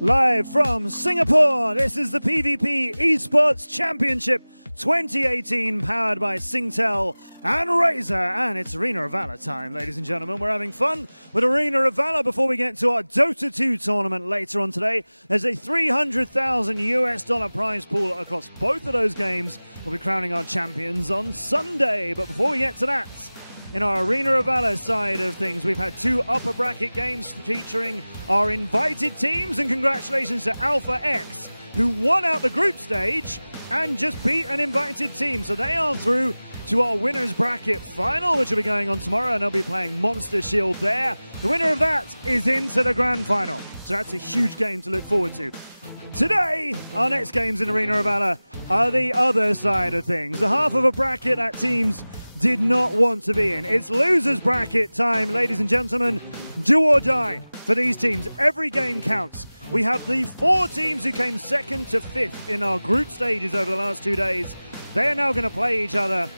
Live from Singapore, this is the PvP Esports Championship 2018, powered by Singtel and Razer, and it's Arena of Valor time, ladies and gentlemen. We're having fun with Arena of Valor before we get to our Dota 2 tournament later on today. There's a $300,000 US prize pool across both of those games. We'll be crowning our champions on Sunday, but before we get to that, in our Arena of Valor side of things, we've had two upper bracket games featuring our invited teams, and congratulations to Alpha X, who won out the group stage and just beat an invited team. So they are through to our winners bracket final, which will be going on tomorrow, and they'll be playing Monster Shield there. The winner of that is into the grand final. So that's a huge game to look forward to. Today, our next games in Arena of Valor are the other side of things. The half of a bracket that teams did not want to be in. It's losers bracket time, ladies and gentlemen. Do or die for these teams. Every game counts. We have the 4 teams who came 2nd to 5th in our group stages over the last 2 days. They're now going to play each other.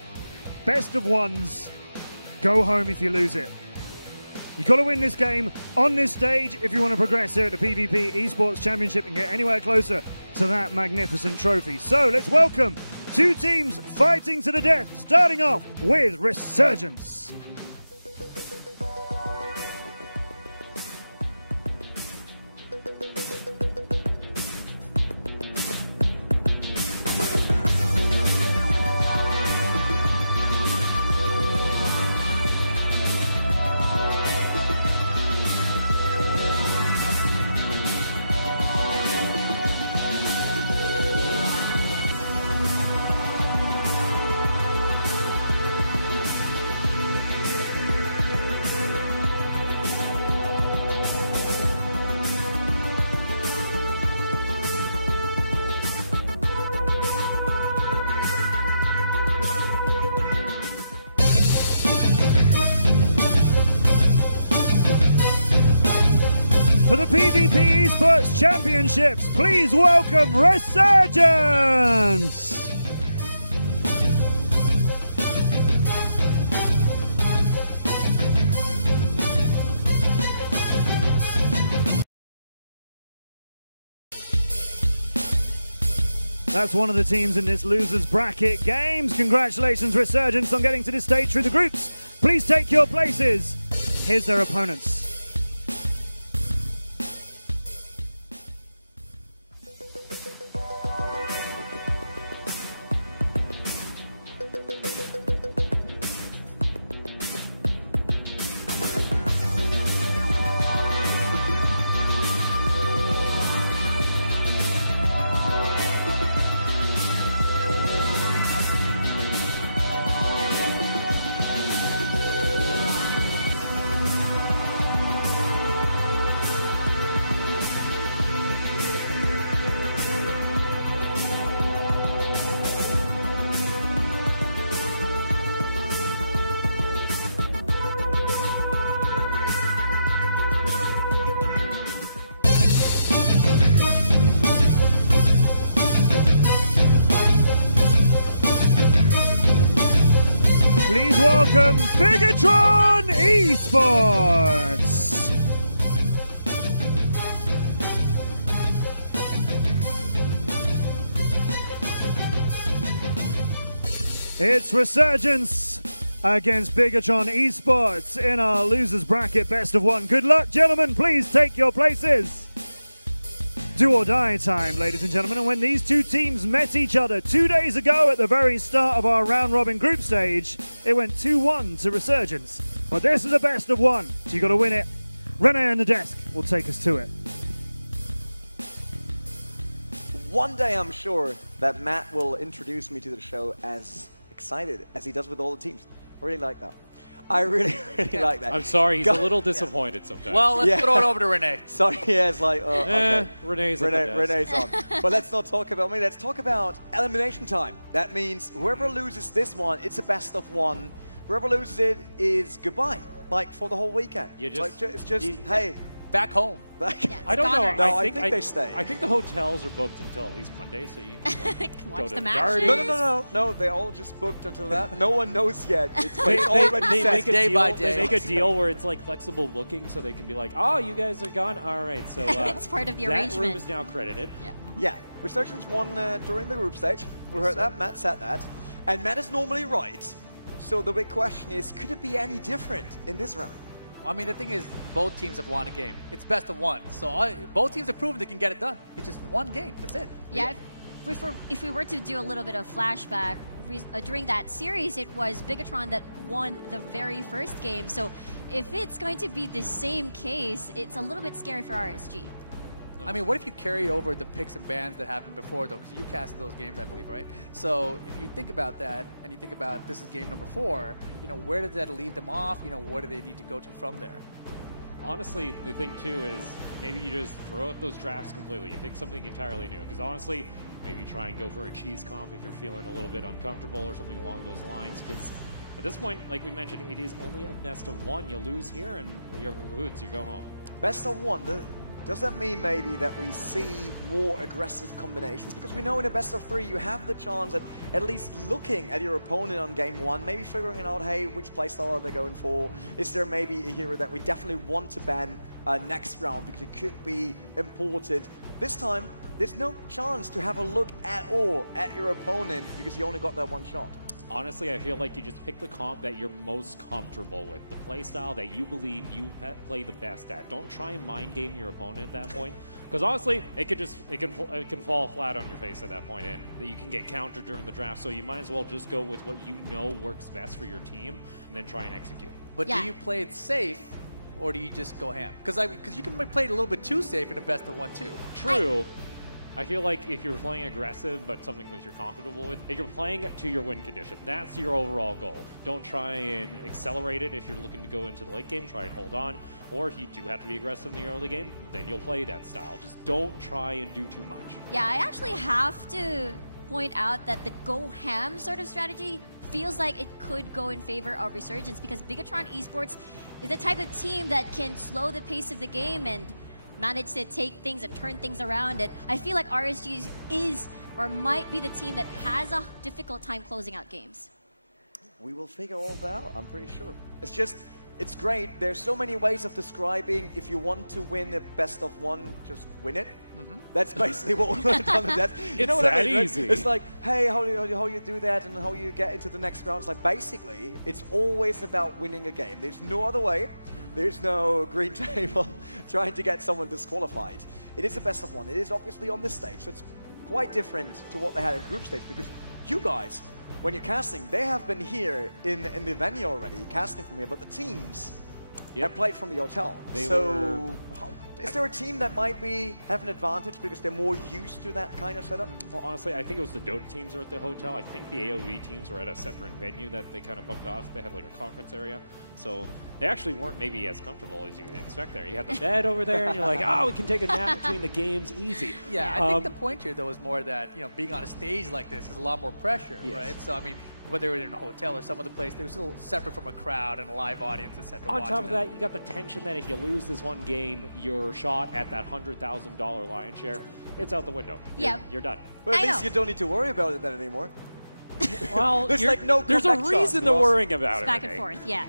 Best of ones. Go home if you lose it. You've got to win this game on this stage if you want to progress here at the PvP Esports Championship and get anywhere closer to that magnificent trophy. So let's welcome 2 teams fighting to the death, starting off with Resurgence. For the PvP Esports Championships, please welcome Resurgence! That's one of the teams in this losers bracket games. Congratulations, Resurgence, on getting to this stage through the groups. Please take your places. Here's their opponents. Please welcome Bigetron Esports! It's Resurgence against Bigetron Esports in our losers bracket best of 1. Good luck, gentlemen. Please take your places. Do or die time, ladies and gentlemen. And when these 2 teams met each other 2 days ago at the very start of our round-robin group stage, it went 2-1 to Resurgence. But this is a best of 1, so you've got to win it. Renee on the desk will take us to it. One day I'm sure that Matt will introduce me to the show as excited as he does with all the teams. I really like that. I really like that. I'm sorry, he's a little disappointed sometimes. Well, let's throw it over to Renee. So yeah, it's like, okay. Renee's on. But let's not talk about me. Let's talk about elimination time. That means whoever loses this one, it's a best of 1. Whoever loses it is goodbye, like for the whole weekend. You just, like, it's just, hey, back home. Yeah, I don't know. Goddard. No, I think they stay. I think the hotels are booked until at least Monday, so you can Watch go the to the matches. garden. No, they all just booked until that. No one knows yet. It's They already set. make a day deal, by day. They make a deal where it's like flexible booking, so they can be like, "Oh, you guys are gone. All right, so It's part of the that arrangement. room is now credited." Yeah. Yeah, Resurgence won during the group stage. We heard that. Matt said that. And Matt is normally right. So the big question is, could it be any different in this round? I mean, the thing is, both teams have won a game. It's best of one. So both teams have proven they can get it done. It's just one game. That's it. Yeah, if we were to do a little bit of flashback, during that series, it was Bigetron that won the very first game. So if it's going to be the same case, it's a little bit scary for RSG. I mean, what if you carry over the picks and bans that happened before, though? Because you casted those games, I believe, right? So if you think about that, and you think about this is game number 4, you know, where does that leave them off? You know, where do they need to go to from there? Honestly, the thing too is maybe you just throw out those drafts completely. You pick something entirely new. Because honestly, maybe try and go for a cheese comp if you're feeling a little bit uncomfortable or something along those lines. Because at this point, like we mentioned, it is only a best of one. You lose here and you're hoods, you go home. Best of one. Does that mean maybe that we see more aggressive combinations? Because we know in a best of 3 you have the chance at least looking at your opponent on game 1, maybe figuring out, hey, which playstyle are they going for? Is there maybe a hero that we definitely want to ban next round because it could be important? This time, there's no chance to have a look at all at your opponent because you only got that one shot. Honestly, I feel like you just pick the comp that you're most comfortable with, the play style that you believe you play the best at. Don't try and mind game your opponent at that point, because honestly, it can fall flat on your face at that point, and you can get countered during the draft. So you might as well just go with what you know works best for your team, and then try and execute. But Yeah. do you play it safe, or do you just go ham? Because you can play it a little bit too safe in a best of 1 too. True. I feel like if you're playing aggressive, but something that you're comfortable with, if you're playing it to your win condition, that's your overall goal. Don't try and accelerate it if you're looking to go into the late game, try and hold on. Or if you do have to be aggressive in the early game, then you'll play that style. Just don't try and do too much. Yeah, I actually have to point out that the go ham sort of strategy feels like it could go in favor of Resurgence because Bigetron Esports is the type of team that can slow the pace of the game and manage to take things and turn things around. And I feel like RSG is or might be the team that has a difficult time closing out games. We will figure all that out, I'm pretty sure. It's great. There's so many ways of describing if you want to win a best of 1, just win it. That's basically what we've done with that. You know what I mean, right? easy. It's like, hey, how you do that and how you get into the next round. It's like, basically, it's always about winning a game. There's no other way. There's no green table trying to get someone disqualified. It is a best of 1. It is obviously on this stage, so it's quite different to what they had in group stage because you guys, when you're casting, they have been here in the venue already, casting from here, but the teams have played from the hotel. Is there a team that might have an advantage because they're more used to that kind of setup? Well, honestly, I think it was the Dota teams are at the hotel. I think the AOV teams were at a separate venue that they kind of booked off. They had like a conference area. So they actually weren't maybe as comfortable as you would expect there. You had the bed over there, and you're like, oh, we can take a nap between the games, easy. Yeah, I think the point here, though, is more that, you know, being on a stage like this is a lot more pressure, right? So, I mean, whether you're in a hotel or some other place, they're still separate from a crowd and a live audience, etc. On top of that, you got the tension that if you lose this one game, your shot at that $100,000 lion's share, it's out the window. You're done. But at least you don't need to worry about it then anymore. Well, there's like no there's a reason to worrying about it. Back and forth, yeah.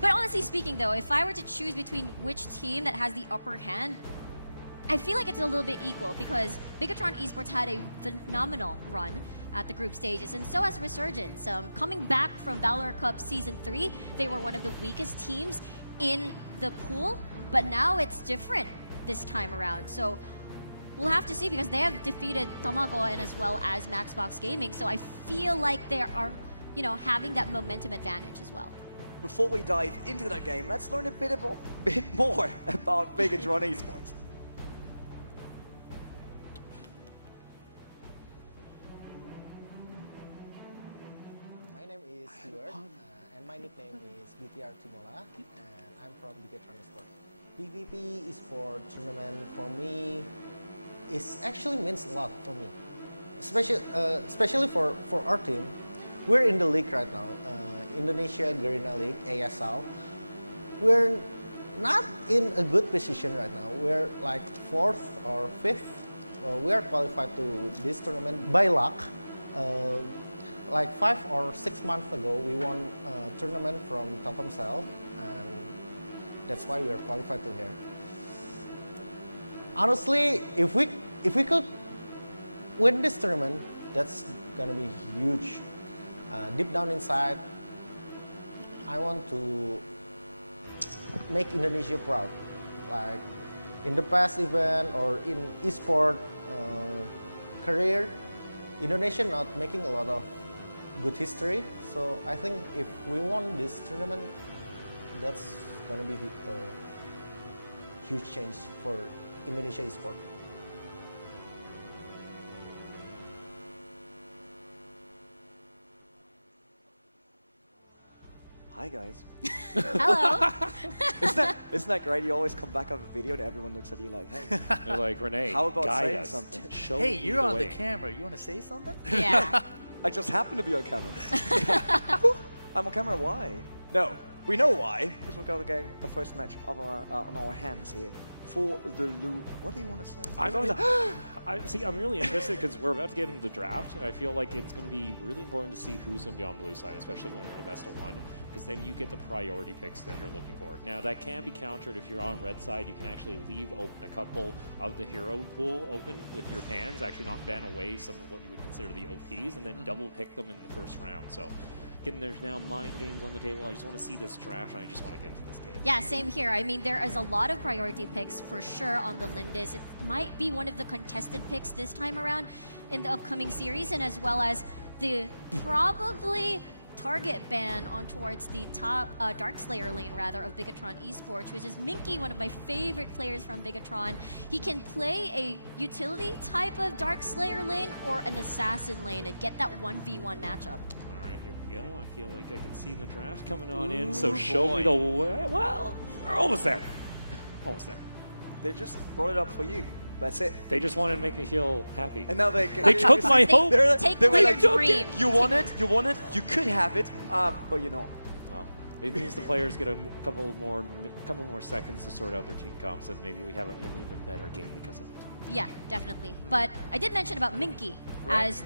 But honestly speaking, though, if I were to choose between which team that has the upper hand, I feel like it's a little bit equal because Bigetron Esports had a phenomenal run at the group stages, and so has Resurgence. Coming back from Valor Cup Season 3, they were one of the weakest teams in the pool, but now it's different this time around. So we'll have to see because they have defeated Tamago and as well as Maxbox Gaming, so I feel like they are, you know, having that momentum advantage as well. Before we dive into that game, let's learn a bit more about Bigetron Esports. And my nickname is BTR Timola, and I'm from Bigetron Esports. PvP Esports tournament for me actually means a lot for me, especially for our team. We're in the league right now, Indonesia Garena League (ASL). We're not in a good position right now. We're like 4th or 5th. We are qualified to this tournament by luck. Like 5 or 6 months ago, we won a tournament from Telkomsel, and that's why we are qualified to here. Honestly, if we could win this tournament, that's gonna be huge. Deep down inside, I want to make Indonesia proud. Like in the past event or in esport career, Indonesia not making a lot of good history. So I think if we won this tournament, that's gonna be a huge change for Indonesia esport. Hi guys. Hello. Isn't that great? You always come back up a video and everyone looks at you like, hey. They're like, Renee, How about guide saying us. something? Show Hey, me you're the on way. the camera. You want to say something? Yeah. I just happen to be on camera. I'm on camera, why? No, we know why. Because we've got the first match of on our hands here. For the loot. What do you want to say? I'm really interested because we're about to get into the draft, and I feel like it's going to be really important to see who's going to be on blue side, especially when you're in a best of one, because then you get the priority picks that you're looking for. Now, that can be countered if you're on red side. You can actually leave open a couple of the hero pool open with your pans, actually not ban away some of what you would consider the OPs, and then double pick them in the first round. So, again, there's now mind games on the table. I just want to see this draft, and I just want to get into this game. Yeah, same here. I mean, there is a lot of priority picks for sure on the Lindis. It might be one of the contested picks this time around in the upcoming series, and as well as the probably target ban on towards the top Darkslayer lane, rather, of Bigetron Esports, which is Minky, one of my favorite players from Bigetron. He can play a utility type of Darkslayer lane or an assassin lane and get that 1v1 matchup. Go. I feel like I can see the draft coming on in, so show me the way. Well, we're almost there. Almost there. They just brought it up for you. That's it. They just wanted to make me feel happy. And now they took my hope. Take they away were your like, dream. you want it, you could have it, but you're not. Well, it means the players get a couple more seconds to sort out their team comps, and maybe we have an even better game because of it. Yeah, definitely. But I did mention about Minky as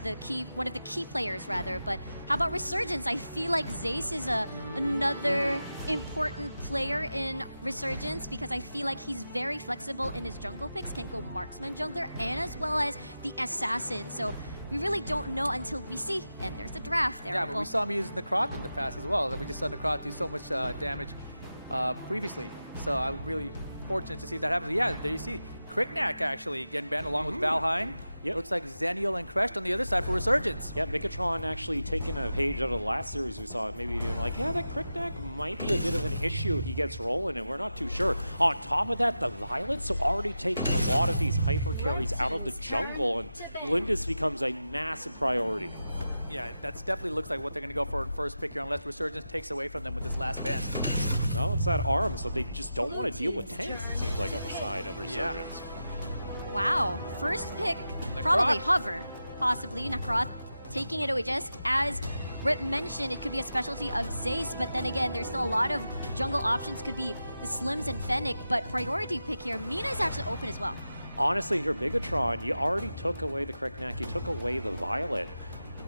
one of the key players, rather. But how about Resurgence? I feel like Zace is another important player in Resurgence because I feel like he's very flexible in his jungle picks, can go marksman jungler, and as well as the assassin. So we really don't know until we see. And there's the draft there. Yeah, but we saw him use Necrot in the past as well. We just saw Necrot do so much damage previously. So I'm really fortunate to see that happen. Yeah, there you see. Cricknack actually getting banned along with Valheim. Yep. Looks like Zenial and Crest on the other side for Resurgence. Yeah, Bigetron actually taking a page out of the last series we saw, maybe being like, yeah, that Cricknack might be a bit of an issue. He gets rolling, and we're not too sure. On top of that, the Violets are already taking a lot of these hyper carries out of the jungle, and Lindis becomes a massive priority. Yeah, that's definitely looks like what they're going to go for in first pick here, unless Resurgence takes away from them with this last ban. Well, it's that arm, so they just don't want to deal with tanks, it seems like, on the side of Resurgence. Wow, first pick, Necrot. probably Hover, possibly Necrot, taking it away. Just as Rip mentioned, it could be a specialty of Zace, but then again, there's still a lot of jungle options. Could be the Slims and Fennec, but priority pick here, Mina is actually open as well. Honestly, your Bigetron, you already took away the Cricknack, you took away the Violet.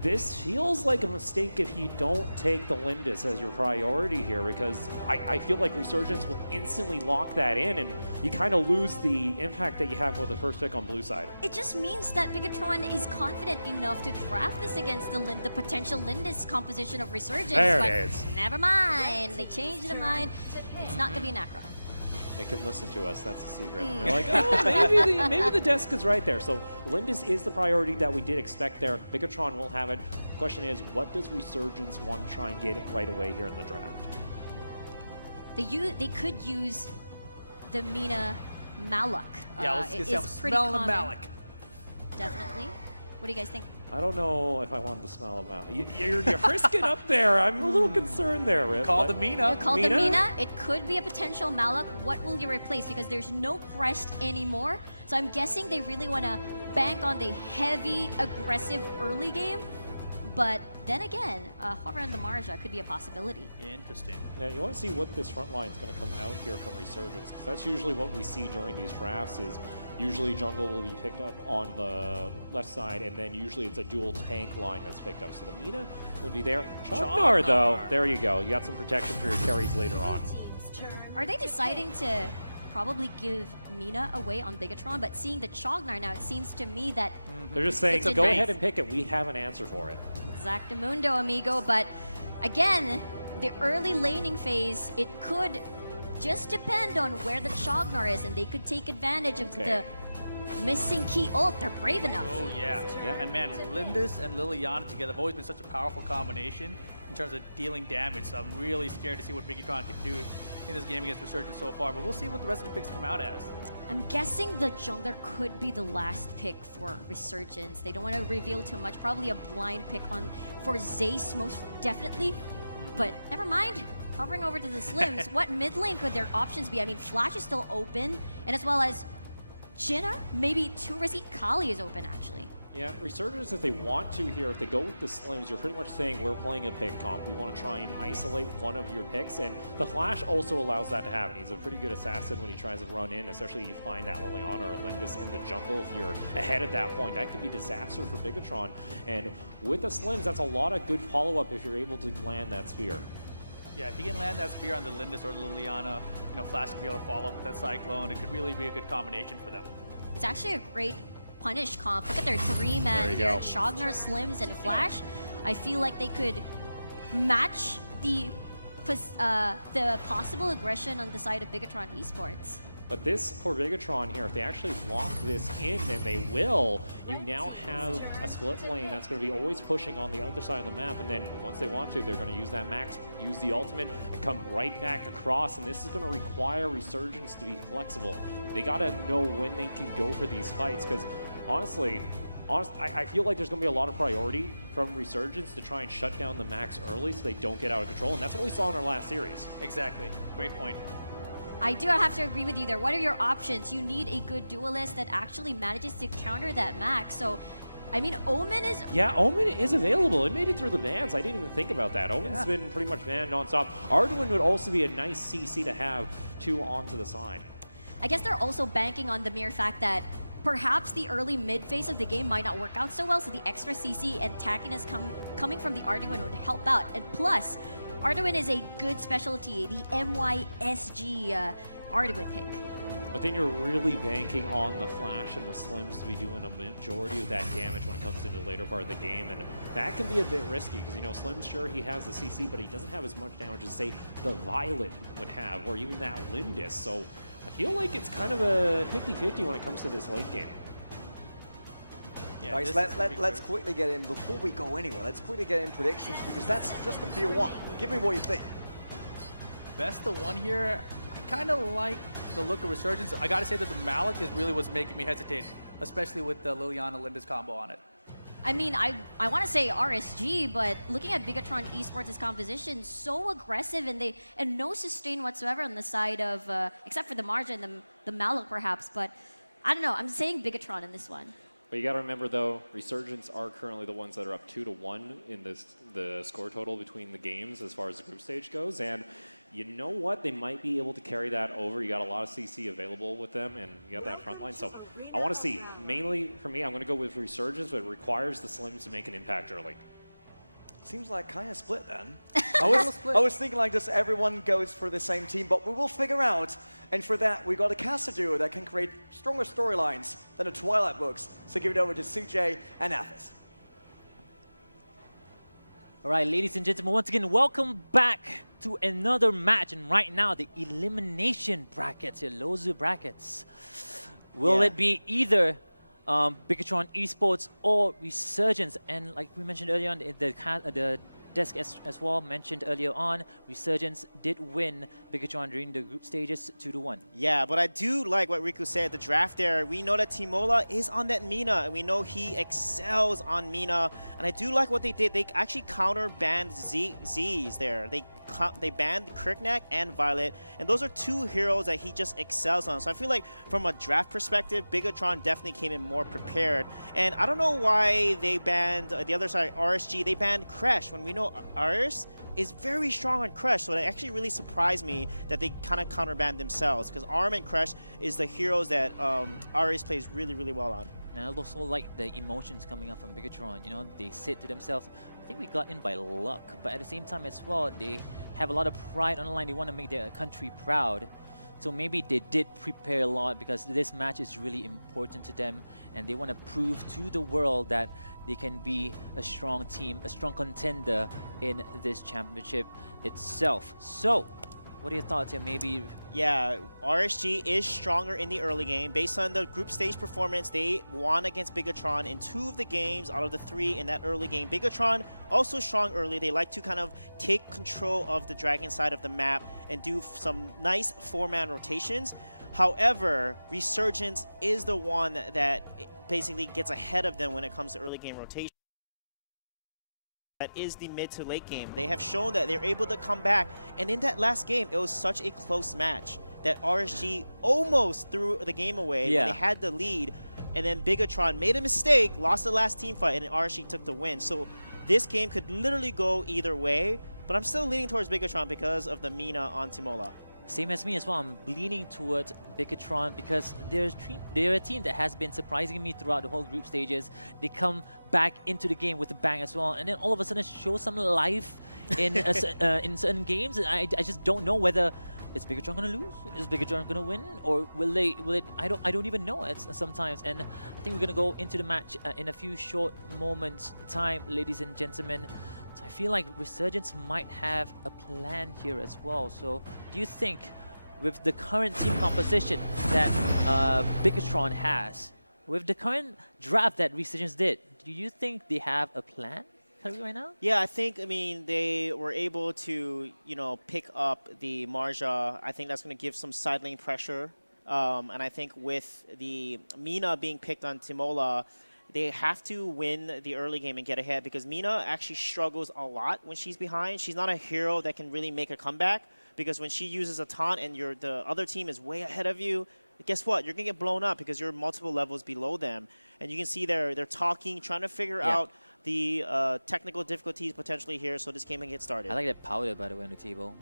This feels like a mistake if you don't take the Lindis as your priority here, because I feel like Resurgence will instantly lock that in, and you kind of lose the impact that you have with the first pick on blue side. It just means that Bigetron is confident enough to draft this against the potential Lindis composition of Resurgence. There but it is. Never mind, they changed their mind. It's not going to be a Necrot. They can listen to us, that's the secret. They're like, oh, maybe the desk is right there. So Lindis is the priority that we did expect there. Bigetron will have it. Question is, what does Resurgence want to try and get it right away here in the draft? They could use the Mina Malak. Yeah, let's get some pretty smell common. of Malik. Definitely. What do you guys think? I don't know if I want the smell of Malik. You're frisking up there. I'm a little concerned there, Rip. Call the Mina. Called the Mina. It could be a potential Malak. What will you replace? Because there's no Crest anymore. So I'm guessing they really want to bank on the heavy, aggressive early game. But then again, Hover and the Marja could be a possibility. Interesting. Yeah, you want to see what this front line is going to come out here from Resurgence, because that's usually what we see during these drafts is usually jungle will be picked up on the left side, and then usually it's a dual tank line that's picked up. So the Mina would be there. Chognar, though, there you go. You got some protection for your carries later on. Are they deciding to probably give Mina away on Bigetron, but seeing the Chognar now, it seems to me that they're just saying, go ahead and pick it. We have an answer for it. Exactamundo, amigo. But again, the early laning phase, it could just depend on where the Chognar is, and they could take advantage of the missing key ult. They're brave enough. Oh, yeah. And man, Lindis and Liliana together have always been such a powerful combination in terms of dealing damage, so I'm really scared to see what Bigetron can do in this game against Resurgence so far, but we'll see what the rest of the picks come out as. I'm guessing the jungler could be the last pick for Resurgence. They don't want to reveal too much. Probably a blind pick for Zace, most definitely. But never mind. Hovering over to the Slims, what mid lane could their options be? I mean, Flash is still open, and as well as Jinna, maybe too risky. Kali is open, actually. Yeah, Resurgence, if they want to here, if they go with the Slims, you're pretty much saying we're playing a pick comp. We want to try and isolate one of your picks, and the Flash also allows that to happen. He's a pretty good assassin when he tries to run in, especially if you find that Liliana or Lindis in the jungle. If you're ahead at that point, that could be disaster for Bigetron. And with the Slims, that's a lot of good follow-up if you're able to land that spear. Yeah, if you can land that spear on the Lindis or Liliana, you know, Flash can be able to follow up with that Cyclone. It could really be a good combination for them. It's actually a great punish comp. Look at their three-man here, Chognar, Slims, and Flash. I feel like they could match the possible aggression on the side of Bigetron Esports. But this, for Bigetron here, if they actually lock this in, and they will, you now have a split lane that's going to be always pushing on the other side of the map, and then once they want to, they're going to use that max, use the ultimate, and come right back across, and this is going to require Resurgence to be flexible. They got to know when they can go for these fights, because honestly, I feel like there's going to be a lot of priority from Resurgence to try and shut down the max early so they don't get out of control, and that's what we saw in our last series. Exactly. Great point. I do have to agree with you there. What are your options? You need a good duelist that actually manages to counter that max. So, I mean, Omen is... Yeah, Omen is available. It made it through the bans. I didn't even think about that. Omen's been pretty much banned nonstop. Arduin would also be a nice CC to have two onto the side. I guess they're also banking on the mere fact that perhaps the early mid phase of the game might not work out so well, so the extra CC and tackiness coming from the Arduin would help out. And plus, Arduin is a good specialty, the MYSG Arduin pick. But then you're really banking on the Flash and the Slims to be doing a majority of that damage when it comes into the later part of the game, and that can be a bit risky because, you know, Slim, sure, he has the CC, but he doesn't have as much damage as, say, the Violet would have, or even that Lindis, so I feel like it's kind of a 50-50 when it comes to this late game. Yeah, guys, let's quickly get in, before we go anywhere, let's quickly get in predictions, because that's just the BO1. Give me what you think. Best of one here, I kind of like the look of Resurgence. I got to say that the Malik is really what's making me hesitate, especially with the Liliana-Lindis combo on it. I mean, I want to say RSG, but looking at Bigetron Esports' composition, so aggressive, and no sustain whatsoever on the side of, except for the Marja and the Malik perhaps, but I don't know, I'm saying Bigetron in this one. But you got to remember, though, Resurgence are currently the ones that are up 2-1 in the score total between the games as far as the group stage goes. And you know what? They might be able to carry that over. You got a lot of CC available with them, and you got that front line. So I want to see. Mainly, for me, I'm going to go with Resurgence, but it requires the Slims to make an impact early. Seems like kind of split then. I was thinking like this, everyone goes for the same team, but we will figure out. And for that, we got a caster duo that can create stronger storylines than the Twilight books. So give it over to CJ and Athos. All right, ladies and gentlemen, once again, welcome back to another match. And right now, the elimination brackets, your Lozu brackets. Will it be either Bigetron Esports or Resurgence? And like we mentioned earlier on, the desk as well mentioned earlier on, Resurgence did win Bigetron during the group stages 2-1. Yeah, but I do like what Riku said, the draft there. We know that Timola is on that Mina, and we know he excels on Mina. And I do like what they did. They actually counter-banned Z's there. they banned Kirknack and Violet, and those are two heroes that he just excels on. So I feel like from a draft perspective, Bigetron definitely came in more prepared. And I don't know why they banned the other side, RSG. They banned Crash when we know Aris is very strong on Crash, so it actually really surprised me that they kind of counterbanned themselves, because Arm and Crash is the heroes that Aris plays really, really well on. And I also like the emotions coming up from Bigetron. You know, they said to themselves, I think we got in by luck, but at the same time as well, they have a lot of pride on the line. They want to make their country proud. So maybe they did prepare a lot because this match is really important to them, and they want to prove to the world that they can be a strong team, a strong contender in this championship itself. So, what are your thoughts here? Maybe... Yeah, RSG is stronger in the early game. Based on the group stage performance, they won against Bigetron in 2 of the games out of the 3 in that early game. Bigetron also strong early. They like to kind of take control of the Dragon side of the map and do some nice 4-man rotations. However, Resurgence is the one that basically gets ahead of them when it comes to early game rotation. That is the mid to late game. They have shown that they're able to come back, and in that last game, it was such a close match that RSG almost threw the game away when they had the lead, and then Bigetron made a mistake, lost the last team fight, and RSG took the win. So this game could literally go either way, but I'm still leaning towards Bigetron because of the Mina on Timola. Same as me as well. I'm leaning towards Bigetron because they're a team that has been surprising me throughout the whole group stages. They come back into the game with a bang as well, and then all of a sudden show some life in in certain games. I just don't know whether is Bigetron gonna lose, is Bigetron gonna win, or will it? I don't even know it sometimes. And I think we're gonna go into the match in a few short moments time, ladies and gentlemen. So I feel like Resurgence might have a plan here as well. So do you think, with the current team composition that Bigetron has, with the current draft that Resurgence did, do you think they have a plan right now? Yeah, I mean, they were able to, you know, pick up the Marja. I think that's going to give some side lane pressure. And I think with the Mina being picked on Timola, they have to win the early game and get ahead, because Mina actually struggles a lot when she's behind. She's not a hero that can really make a comeback, because when she uses a taunt and the other team is way ahead of you, guess what? You're going to get blown up because you're multiple levels below them. And you can see they're talking, trying to figure out the technical difficulties potentially here, so this game can get started. I like that powder, by the way, on the table.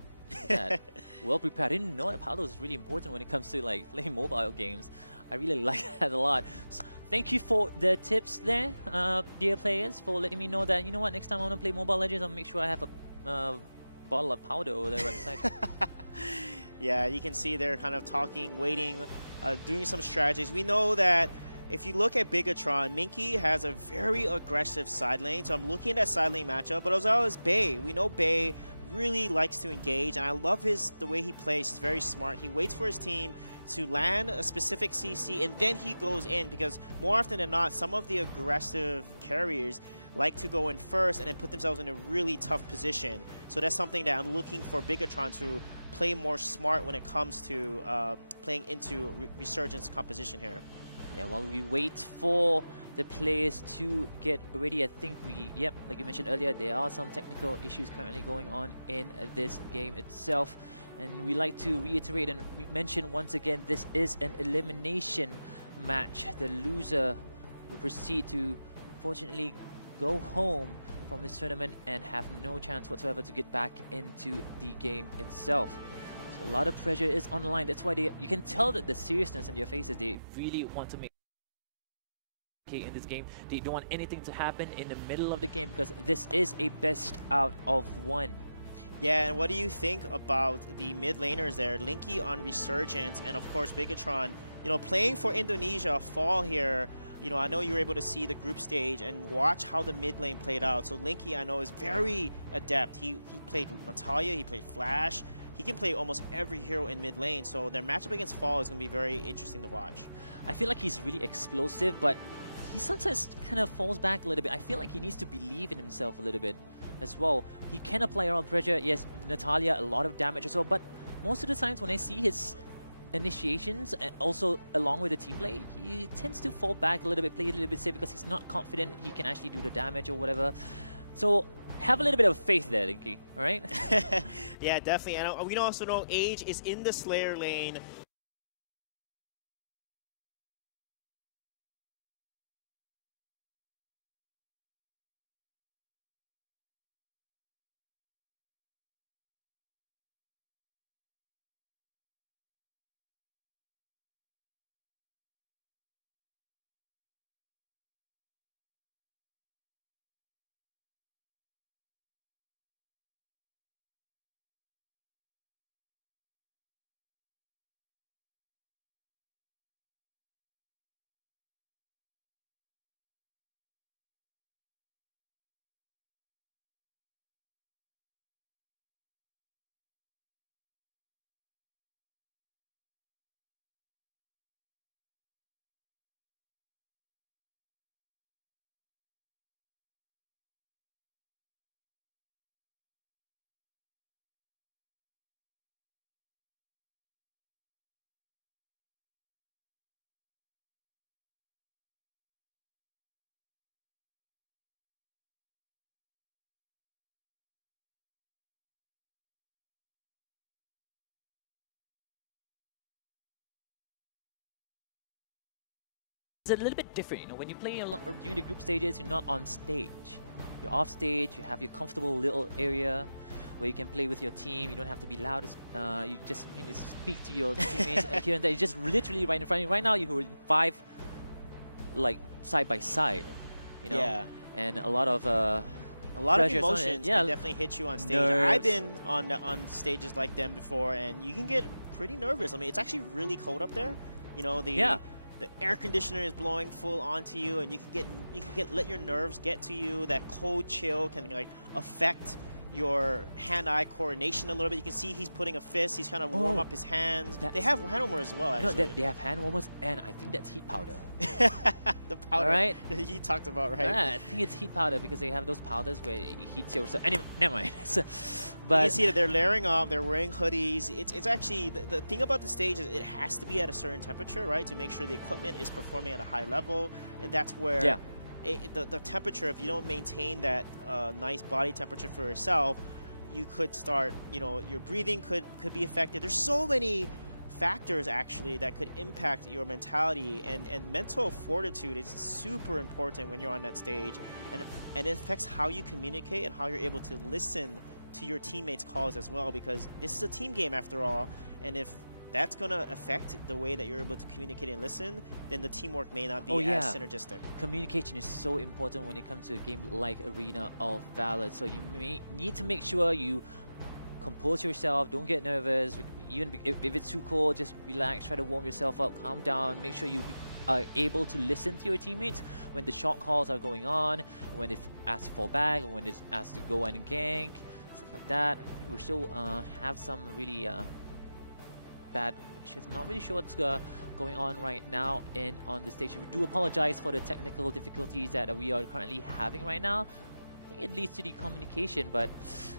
Yeah, well prepared. I didn't know that powder is really important when it comes to like playing mobile games. I really like that a lot. So, thank you for the tips there, dear players, for letting me know that, you know what, next time I want to play Mobile Legends, I'll make sure I have a bottle of powder over there right beside. Yeah, you can see they're kind of talking, waiting, doing some strategies. We know that if you look at Bigetron, Minky has a very aggressive side lane, so I'm looking at that side lane matchup, but as well as Bay. We know Bay really likes to engage, and I love the way he plays. He's very smart. He waits for his team to land a specific CC, and then he goes in, because more often than not, some of the aggressive carriers like to go in first and then put themselves in a really tough position. So that's something that I'm looking for Bigetron to play more smart when it comes to playing into Resurgence composition here. Yeah, while we wait for the players to get ready, I think like you mentioned earlier, there are some technical issues currently going on in this game itself. And we like to reiterate and mention once again, this is an elimination match. The loser will proceed to, fortunately, go home from this tournament and have no chance whatsoever to get back into the game itself. So a lot of pressure is on the line. That's why you can tell that the seriousness in their faces. The game, because this is a best out of 1. Yeah, and what do you think about the mid laners there? Linky on Resurgence, and of course Bigetron, you know, playing for Indonesia fall here. You know, I know you were able to see the group stage and watch how the mid lane played out. So Linky, I know, is very adept. He played Natalia, he played Flash. He can play almost every hero in mid lane. So their matchup against Fall is going to be very interesting to watch. I feel like he's really explosive, but he sometimes kind of falls back a little bit. I feel like he needs to believe in himself a little bit as well. He can apply a lot of pressure. Yes, Natalia, a lot of damage as well. But most of the times when I see his initiations, and also along with the team play, he tends to fall back a little bit, play a little bit safe because he's not confident he can actually do the damage or whatever. So have a little bit of faith there, Dinky. All right? Yeah, definitely. And we also know Age is in the Slayer lane. It's a little bit different, you know, when you play during the group stages, you're not on stage. You're off stage, you have your comfortable little area where you can play with your team. You don't have to be loud. You just speak to your teammates here and there. It's just literally right in front of you. Right now, you're in 5, like, side by side, you know? Yeah. And a lot of emotions can definitely hit you on stage. Nerves. I've been on stages like them before, and you can get pretty nervous. I mean, it's actually really cold up there. You know, the air conditioner is blowing full onto you, and you can let your nerves get to you. That cold chill can like affect your hand-eye coordination a little bit. You can see he's putting a fist. He's trying to warm up his hands. They have hand warmers as well, actually. No, they have hand warmers, and I think that's heat powder. The powder. All right. That you talked about, right? Yeah, I think it's heat powder because they have those powders where it heats your... So anyway, never mind. But you can see that they're layering up. They're wearing hoodies. It's actually... The thing about the stage is it has to be at a certain temperature, right, to make sure the equipment is performing at a high level. And that's where... Yeah. The temperature, if you don't maintain that nice body temperature for yourself, you could start, you know, your breathing could be affected. There's so many factors, actually, that could impact your mentality, and mental fortitude is super important when you're on that stage, and it affects how you communicate and how you're able to listen to your teammates' calls as well, because this is a team game after all, and if that's going to affect the way that you're able to communicate and listen, then the teamwork may not be as synergistic. Communication is so important when it comes to a game like Arena of Valor. So you may need to make sure you compose yourself, don't get nervous. Even if it's too cold, just relax, try to warm yourself up, calm down, make sure you are able to listen to your teammates when the shot calls are going on, when they ask to fall back, when they ask to go and gank, stuff like that. We still have some really bad issues. I'm not really sure what's going on right now on the stage. We do apologize for the technical difficulties that we are currently having right now. I think it leads to the communication, but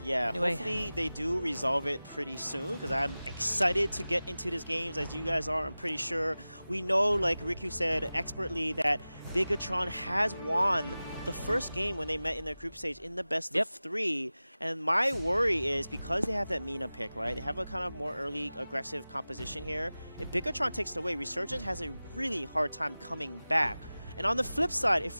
yeah, anyway. Hopefully they do resolve it pretty soon, because I'm excited to get into these games, as you guys are. I'm pretty sure we know, like Riku said expertly, that Bigetron has won the first game when they met in their group stage in the best of 3. And my worry is, because they have that Mina pick, right? They have a kind of more early aggressive composition here. If Bigetron takes it away, Resurgence has a really hard time coming back. And on the flip side, if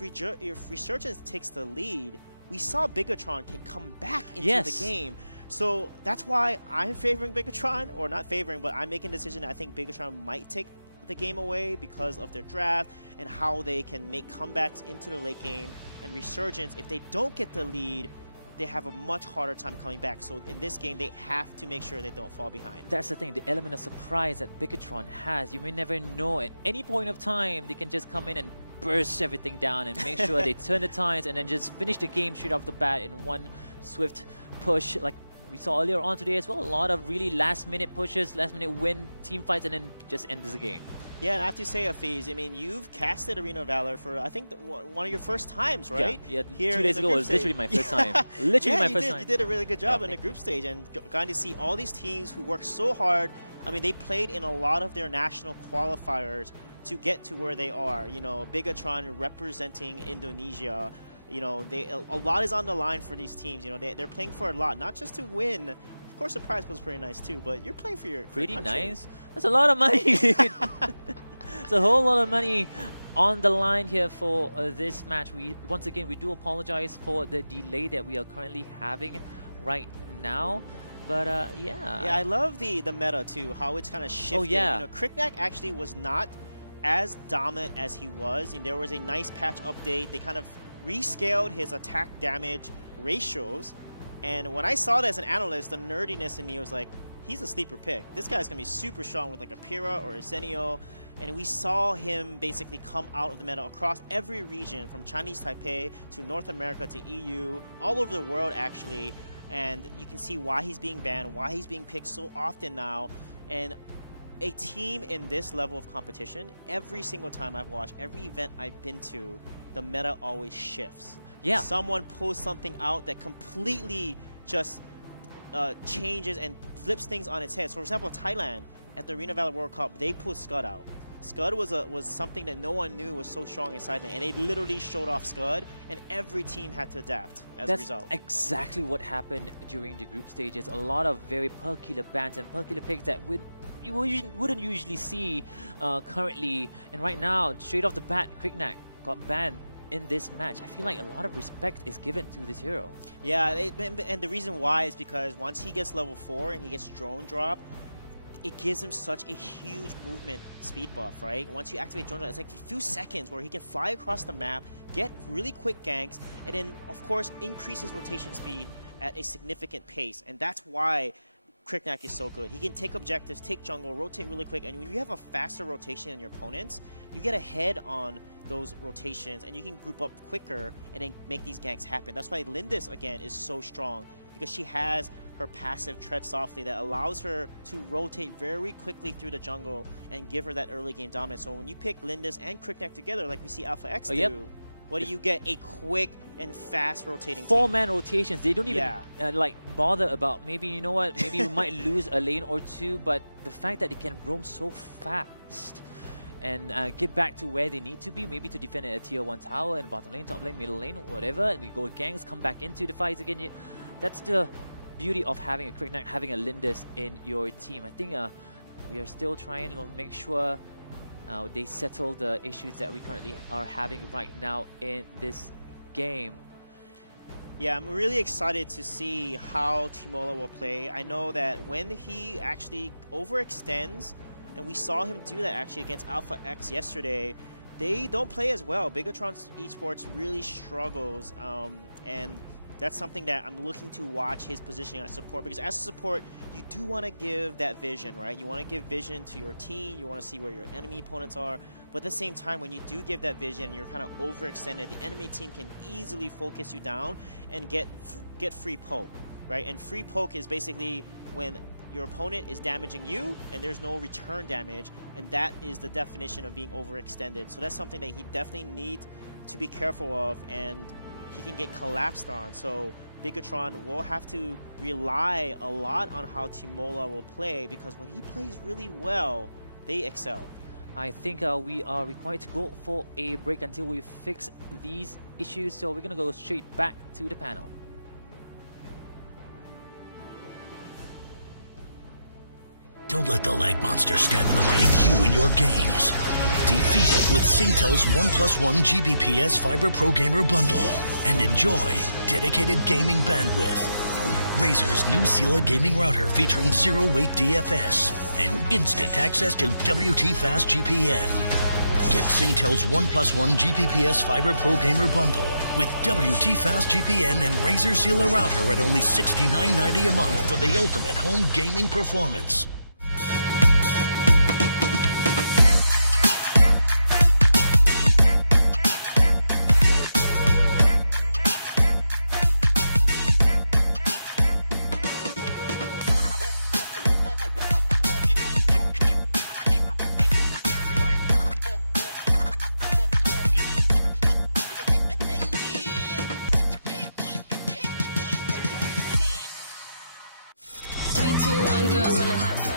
Resurgence takes the lead, we saw Bigetron can come back into the game. So that's why I'm favoring Bigetron, or not favoring, but I'm making a decision that I think Bigetron might take the game away because of their draft and how they can make comebacks into the late game. And Resurgence, if they don't get the lead, they have a much harder time coming back. So in this game, they have to make sure they don't fall behind. That's the thing, the element of surprise that Bigetron has. You may never know. At any point of time, they can just come in and burst everything down and make sure they turn the tides and then just finish the game straight off the bat in one swift push, like we saw earlier on today as well. A lot of really last-minute pushes, last-minute win team fights, and then just end the game. Yeah, and I have to say, Afiz, I mean, you've casted Arena of Valor for, I think, one of your first times, right? Yeah, Here 2 days ago was literally my first time. Literally my first time. You did a really good job in the group stage, and got to see all these teams who worked so hard. I mean, they played in a lot of their national qualifiers to get to where they are. You know, Bigetron representing Indonesia, You know, a lot is on the line for these teams. You know, they're playing for a lot, not just to win. Of course, the prize pool is pretty nice too, but you're playing for your Pretty country. nice. That's a lot of money. It's a whole lot of money on the line here for this match. Once again, we do apologize for the delay that we are currently having right now. But yeah. Yeah, I love the meta too, how it's kind of shifted. Oh, yeah. You know, Kriknak actually was not as dominant as he was. And there was a nice patch update. They kind of rescaled his attack damage ratios. And when I saw that as an analyst, the nerdiness in me was like, he's a sleeper pick. This guy's going to be super strong with like a Pyrrha or a Zenio. And we saw him basically come out of the meta across every region, from Chinese Taipei to North America to EU, all over the world actually. And you can see why he's being banned, why he's being picked so often now. And a team in this level of competition, every single time I've watched, every event I've been to, the meta always shifts. Yeah. Someone pulls something out that completely just changes and flips things on its head. So for example, Thailand, at the Arena Valor World Cup, they pulled Scud out. Scud was something that no one knew was so strong inside them, and they literally showed off Scud, and every team had to adapt as a result. That's exactly what happened during the group stages. A lot of very percular bans and percular picks that you wouldn't usually see currently. And right now, straight off the bat, Kriknak got banned in this match. I feel like a lot of respect is given to this hero. Yeah, and the reason why is because once he gets level 4 and he gets drone drop, it gives him such a huge movement speed buff, right? Once you activate drone drop, it's like a few seconds where he can fly across the map, get really quick ganks, and then, of course, increase his rotation speed at a significant pace. And that's why Kriknak is so good. He can take objectives, take jungle, rotate really quick, and when you have a faster rotation than your opponents, you get ahead on those rotations, and you can group up quicker and then make these ganks happen. That's why Lindis, again, is so strong, because she has her passive Tread Softly that allows her to rotate very quickly through the jungle and give her that early game dominance. So when you pick Lindis and Kriknak together, like we see Alpha X do, what do you get? A quick and fast rotating team. 4-man rotations. They don't even like bother about maybe, you know what, maybe we might lose a lane or two, but the fact that they can roam so fast and get back to where they need to be, maybe to defend a tier 1 tower in bottom lane, top lane, middle lane, whatever, and we go gangs, come back into the fights again. That's the beauty of having a Kriknak, having a Lindis in your team. I think we are still trying to make sure they settle the issues that we currently are having right now in this game. Yeah, I'm really excited to see how Timola will play. I know that when he actually overextends, and we saw him do that actually against Alpha X yesterday, they don't play as well. Bigetron's Esports really struggles, and that's something that I'm looking to watch his positioning as support, because as a support, you do want to give that vision, right? You want to give vision to your team, you want to see where your enemy opponents are, but at the same time, when you do give that vision and you're kind of overextended, the enemy team can easily focus you down and get free poke, right? And free poke is basically when your opponent is damaging you and there's no return damage, and that is the definition of being overextended. So that's something that he definitely needs to be careful of, and he can get collapsed on. So Bigetron will have to rely a lot on how Timola will play, because when he plays really well, they excel. I think we are required to go for a break until we fix these issues, so we're going to go straight back to the panel. Don't let the lag monster stand in the way of you and your games. Defeat it with Singtel's 1+1 Gbps Fiber Pro Gamer Bundle and enjoy dedicated gaming bandwidth, Razer's new Zilla gaming router featuring zero-weight DFS, and instant access to WT Fast GPN. Get Singtel's 1+1 Gbps Fiber Pro Gamer Bundle with WT Fast GPN and Razer Zilla router at only $69.90 a month for the ultimate home gaming performance. Girls wanna have fun.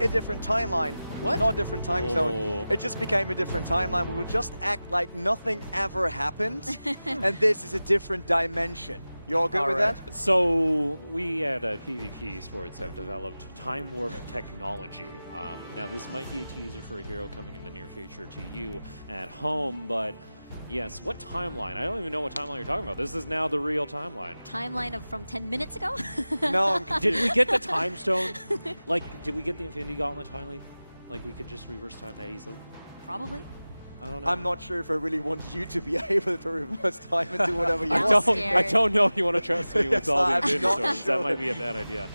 a different timeline. What? Not a different time zone. Oh. It just became a different timeline. We will just act like nothing ever happened, and this is a different dimension. You all good with that? So we at PvP Esports have developed time warp technology. Now this might be a teaser for a hero coming in the near future to you at home, but yes, what timeline? I don't even know what timeline you're talking about. This is now the real timeline. Timeline of from 10 minutes ago? No, I'm Did confused. we get the time stone? Like, did we get the Infinity Gauntlet finally? Like, we could just reverse time that easily? Probably. I don't know. I'm not sure if I really want you to be able to reverse time and do whatever you I want. don't- I don't know if you want to trust me with Yes, all the I'm Infinity not Stones. sure. That might be a bad idea.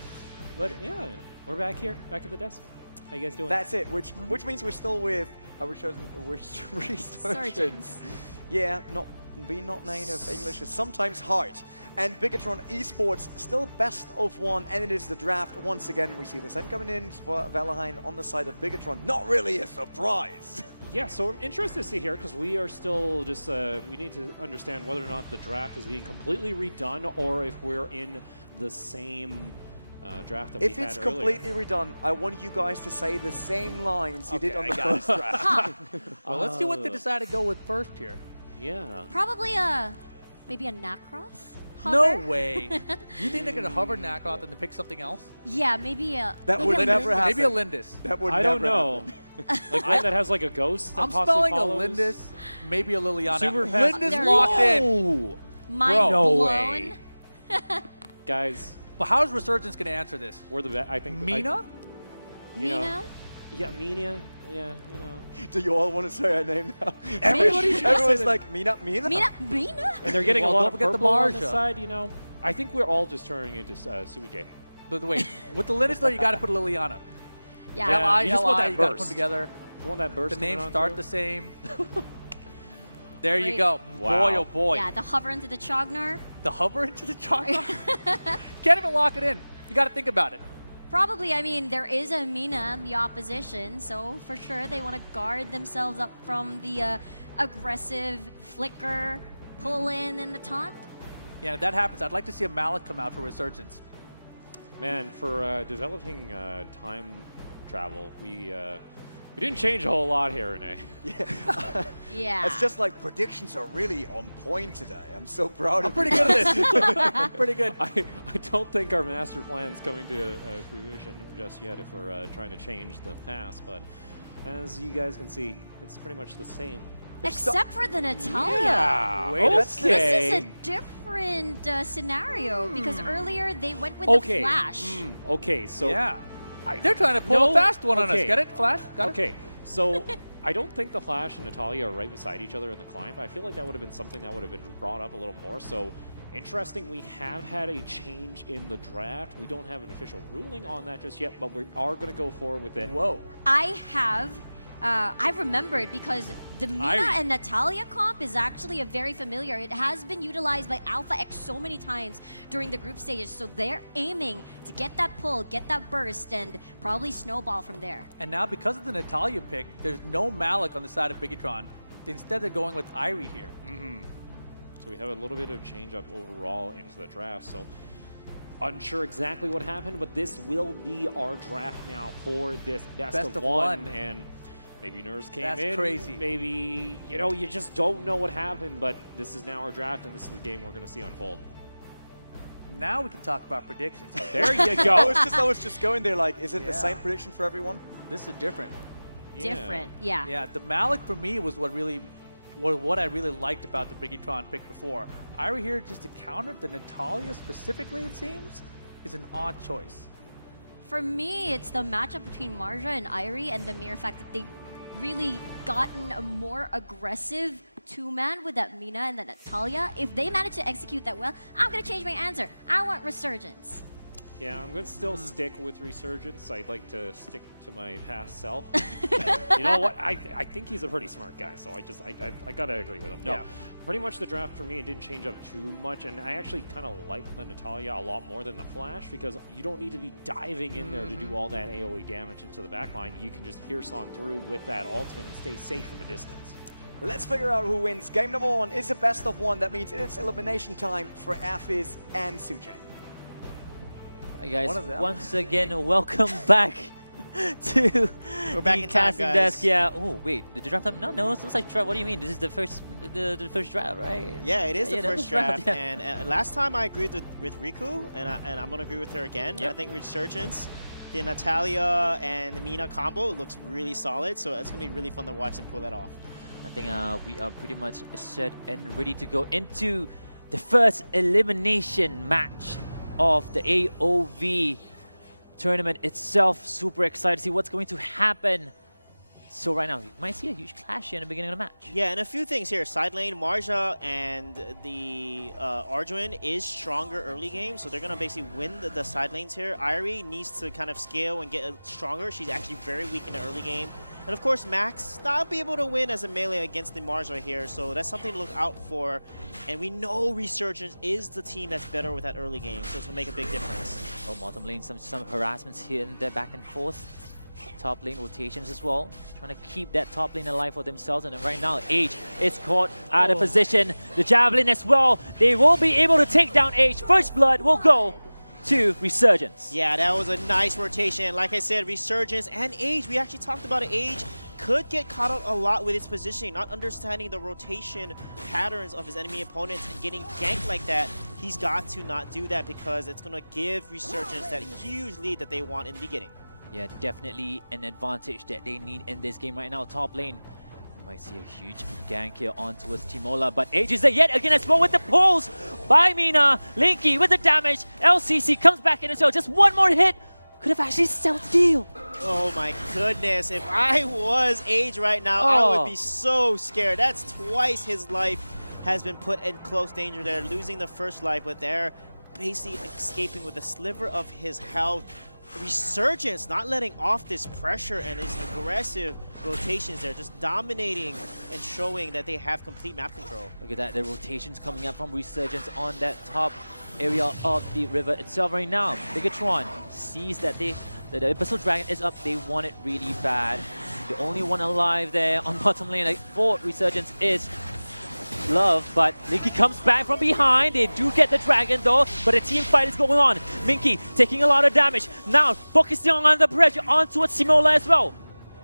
But yeah, we're back here, back at the desk. How you guys doing? That's it, which means we're still with our Resurgence. Resurgence. Yeah, being not native English is sometimes hard. And Bigetron Esports still best of one, and it is the draft once again. We see the same coming in for Valor on the side of Bigetron. Not really a surprise. Yeah, so I'm interested to see here because we are still just, we need to understand whether or not the draft is being completely redone or if we're in the same draft that we had If it's earlier. completely redone, I want you guys to say the same lines you did on the I got first draft. Well, let's see what they decide to go with first here. Yeah. Probably maybe a Nacross? No Hover? way. You think they're going to hover Nacroth and then pick something else? Yeah, maybe a... That maybe would a never Lindis. happen. Maybe a Lindis. That would I never don't know. Like one that has like a ghost that I'm possibly spelling a follows. Lindis, maybe a Liliana. Super fast. Lindis There locked you in. Whoa! Mind no blown. way. Guys, But how is Resurgence going to answer this? we're the best. I think. Mina? You know, Mina? Yeah, Mina. Yeah, you know. Do you all want to say her name now? Everybody's Everyone's like, Mina? Mina? Mina? And they're getting Well, a lot don't of forget the purple on the Marja. side, you know. I think we're all just turning into Suijay. But wait, with the Lindis though, you got to put a Liliana. Yeah. Yeah. L-I, you just want L-I, that you got to put burst. them together. The one that burst. The names coming start onto the it. same. There you Great. go. Wow. Boy, oh boy. Yeah, the hover into the Chognar. The hover into the chocolate. Can't even lock it in. You got to think about it. Probably, I mean, there is a Mina in the opposition, so for sure they want to guard themselves up from the aggressive flicker, pull in, and the taunt. Yeah, if that happens, I'd like to see a Malik come out for Resurgence. Man, for developing time travel, we didn't change a whole lot here, Renee. Yeah. It's just like predictions are really on point today. I'm so proud I'm of you. pretty good at this. Pretty good. I don't think our master plan's coming to fruition just yet if we're trying to change the past, but as you guys can see, it's pretty much the same. Except for the Natalia. Yeah. Wait a This okay. is a different scenario because earlier they went with Okay. the Flash. Okay, so Yeah. I- They're trying to pull No, a fast one on us. okay. Get it, Flash? Got it? Okay, so I don't think the Flash and Natalia are right beside each other in the climb, but I feel like that would have been something that would have been brought up a little more. So interesting, we have had a change in the draft. We don't have an official ruling on that just yet, but we are going to go forward with it. Whoa. I remembered because the Mina Irie. and Natalia comp is actually a very familiar. It has been utilized by Alpha X so many times during the group stages, so they're aiming to get that pull, get that burst, and probably snowball from there. And now because of the Natalia pick, there's no Malik on the side of Bigetron. Instead, they're going with Irie here. So we have a little bit of change up overall into the draft. So unsure exactly what happened, but this will be our draft now for this best of one. And maybe Nurse came That's in. crazy. Maybe, you know, you just don't know what happened, but this is now our draft, and this is the game we're going to see unfold. Now we can talk about predictions. There you I go. was just going there like, is it the Yeah. same prediction for everyone? This is different. Different, yeah. Yeah, the Malik for me was what I really liked about the Bigetron pick before. Irie here just to counter the Natalia specifically, it seems, is an odd choice. For me, it's the matchup between Marja and Irie and the mere fact that they've really gotten a more aggressive two-man with that Mina and that Natalia. If they manage to execute that well, I'm going to change my answer. I want Resurgence. Yeah, I'm going to still stick with Resurgence. I'd like to stick to my past self. You know what? I think he's a pretty smart guy, so I got to agree with him. No, Yeah. pretty much the draft for me, it didn't change up too much, and I actually kind of like the Natalia a lot more than the Flash because you don't need to be diving in there to do all that AoE damage into the backline. You can just pierce on through with that ultimate and stay safe from a distance. Let's figure out who wins. Game number one is a best of one. That means it's elimination time for Afis and Sujay. Hi guys, One of them. once again, welcome back to We're back the in time, casting guys. desk. Yeah. Oh wait, the draft time? No, it's not like draft. What do you mean? This is the first draft, right? Yeah, it is the first draft. yeah. And last time I agreed with Riku, and I'm gonna agree with her again. Yep. I think Resurgence, the Natalia and Mina combo looks really solid. So it's gonna be really fun to watch them pull that off. I think we are pretty much set and ready to go into the first elimination match of the AOV tournament itself. Super excited to see what's going to happen. So right now, we might see a huge clash here in the beginning of the match. Yeah, and a few things here. Side lane, Marja and the Arjuin is stronger early game, so they're going to basically win the side lanes here. Irie needs to kind of scale and get stronger. She's actually very weak in the early game. And of course, Max not be able to win as a melee against the Marja here, so that's something to look out for. And we know Resurgence is the team that's better with that early game, so it's going to make a big difference. Oh, bottom lane, some harassments here and there, back and forth. Top lane rotations as well, trying to keep that top lane alive for themselves. And right now, Age is caught out of position. The Javelin as well. They will be able to take down Age. First blood will go to Resurgence. Yeah, that was a nice rotation. Like I said, Resurgence and Age, we actually talked about it. Age could get caught out a lot with its positioning, not understanding the rotation patterns of his enemy opponents and getting ganked like that. He's got to not do that because it's going to give Resurgence that huge lead that they want in the beginning. Yeah, definitely an advantage that they need in this game right now. Top lane might see a huge gank here on towards Timola, but Age is there yet again as well with the pulls by Mina. Linky with the damage. LCC comes back in as well. Just one more hit. Could have actually sealed the deal. Oh my goodness. If I was Age right now, I would be so scared. That's twice his life has been put in close danger there, losing the first life, but they're basically escaping with a sliver of his health. Resurgence not letting off this pressure and his aggressive rotations there, just dominating and showing that they have complete map control. Look at that, the rotations coming up from Resurgence on that top area of the river itself right now. Bigetron sees that the Abyssal Dragon is up. They want it really bad. The only one alive there on bottom lane for Resurgence is Love, but Linky comes back from behind. They do get the dragon though, but a team fight is going on. Minky taking a lot of damage. Now focusing on the pressure on towards Simola as well.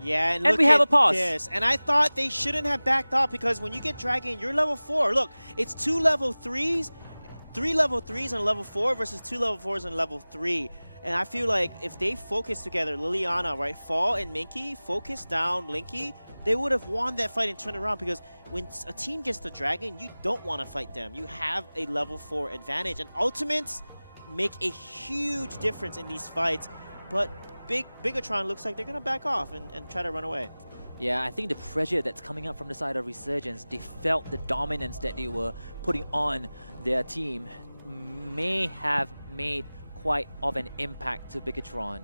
Yeah, and look we have a pause. This. And I thought they shouldn't have backed off because when you get dragon, you're level 4. Look, it's 2 level 3s, 3 level 3s and level 4 versus 2 level 4s and level 3. And I feel like if they focus together, Liliana, right, Fall and Minky, focus down Linky, they would have won that fight and turned it around because when a team gets the dragon, you don't want to fight them. You have a level 4 advantage. And ultimates make a huge difference in these fights. But Bigetron looks like they're going to back off and try to run away. Yeah, I think the pressure that's coming up from the side of Resurgence, they felt the dominance that they were putting on their team may have made quite of an impact to Bigetron.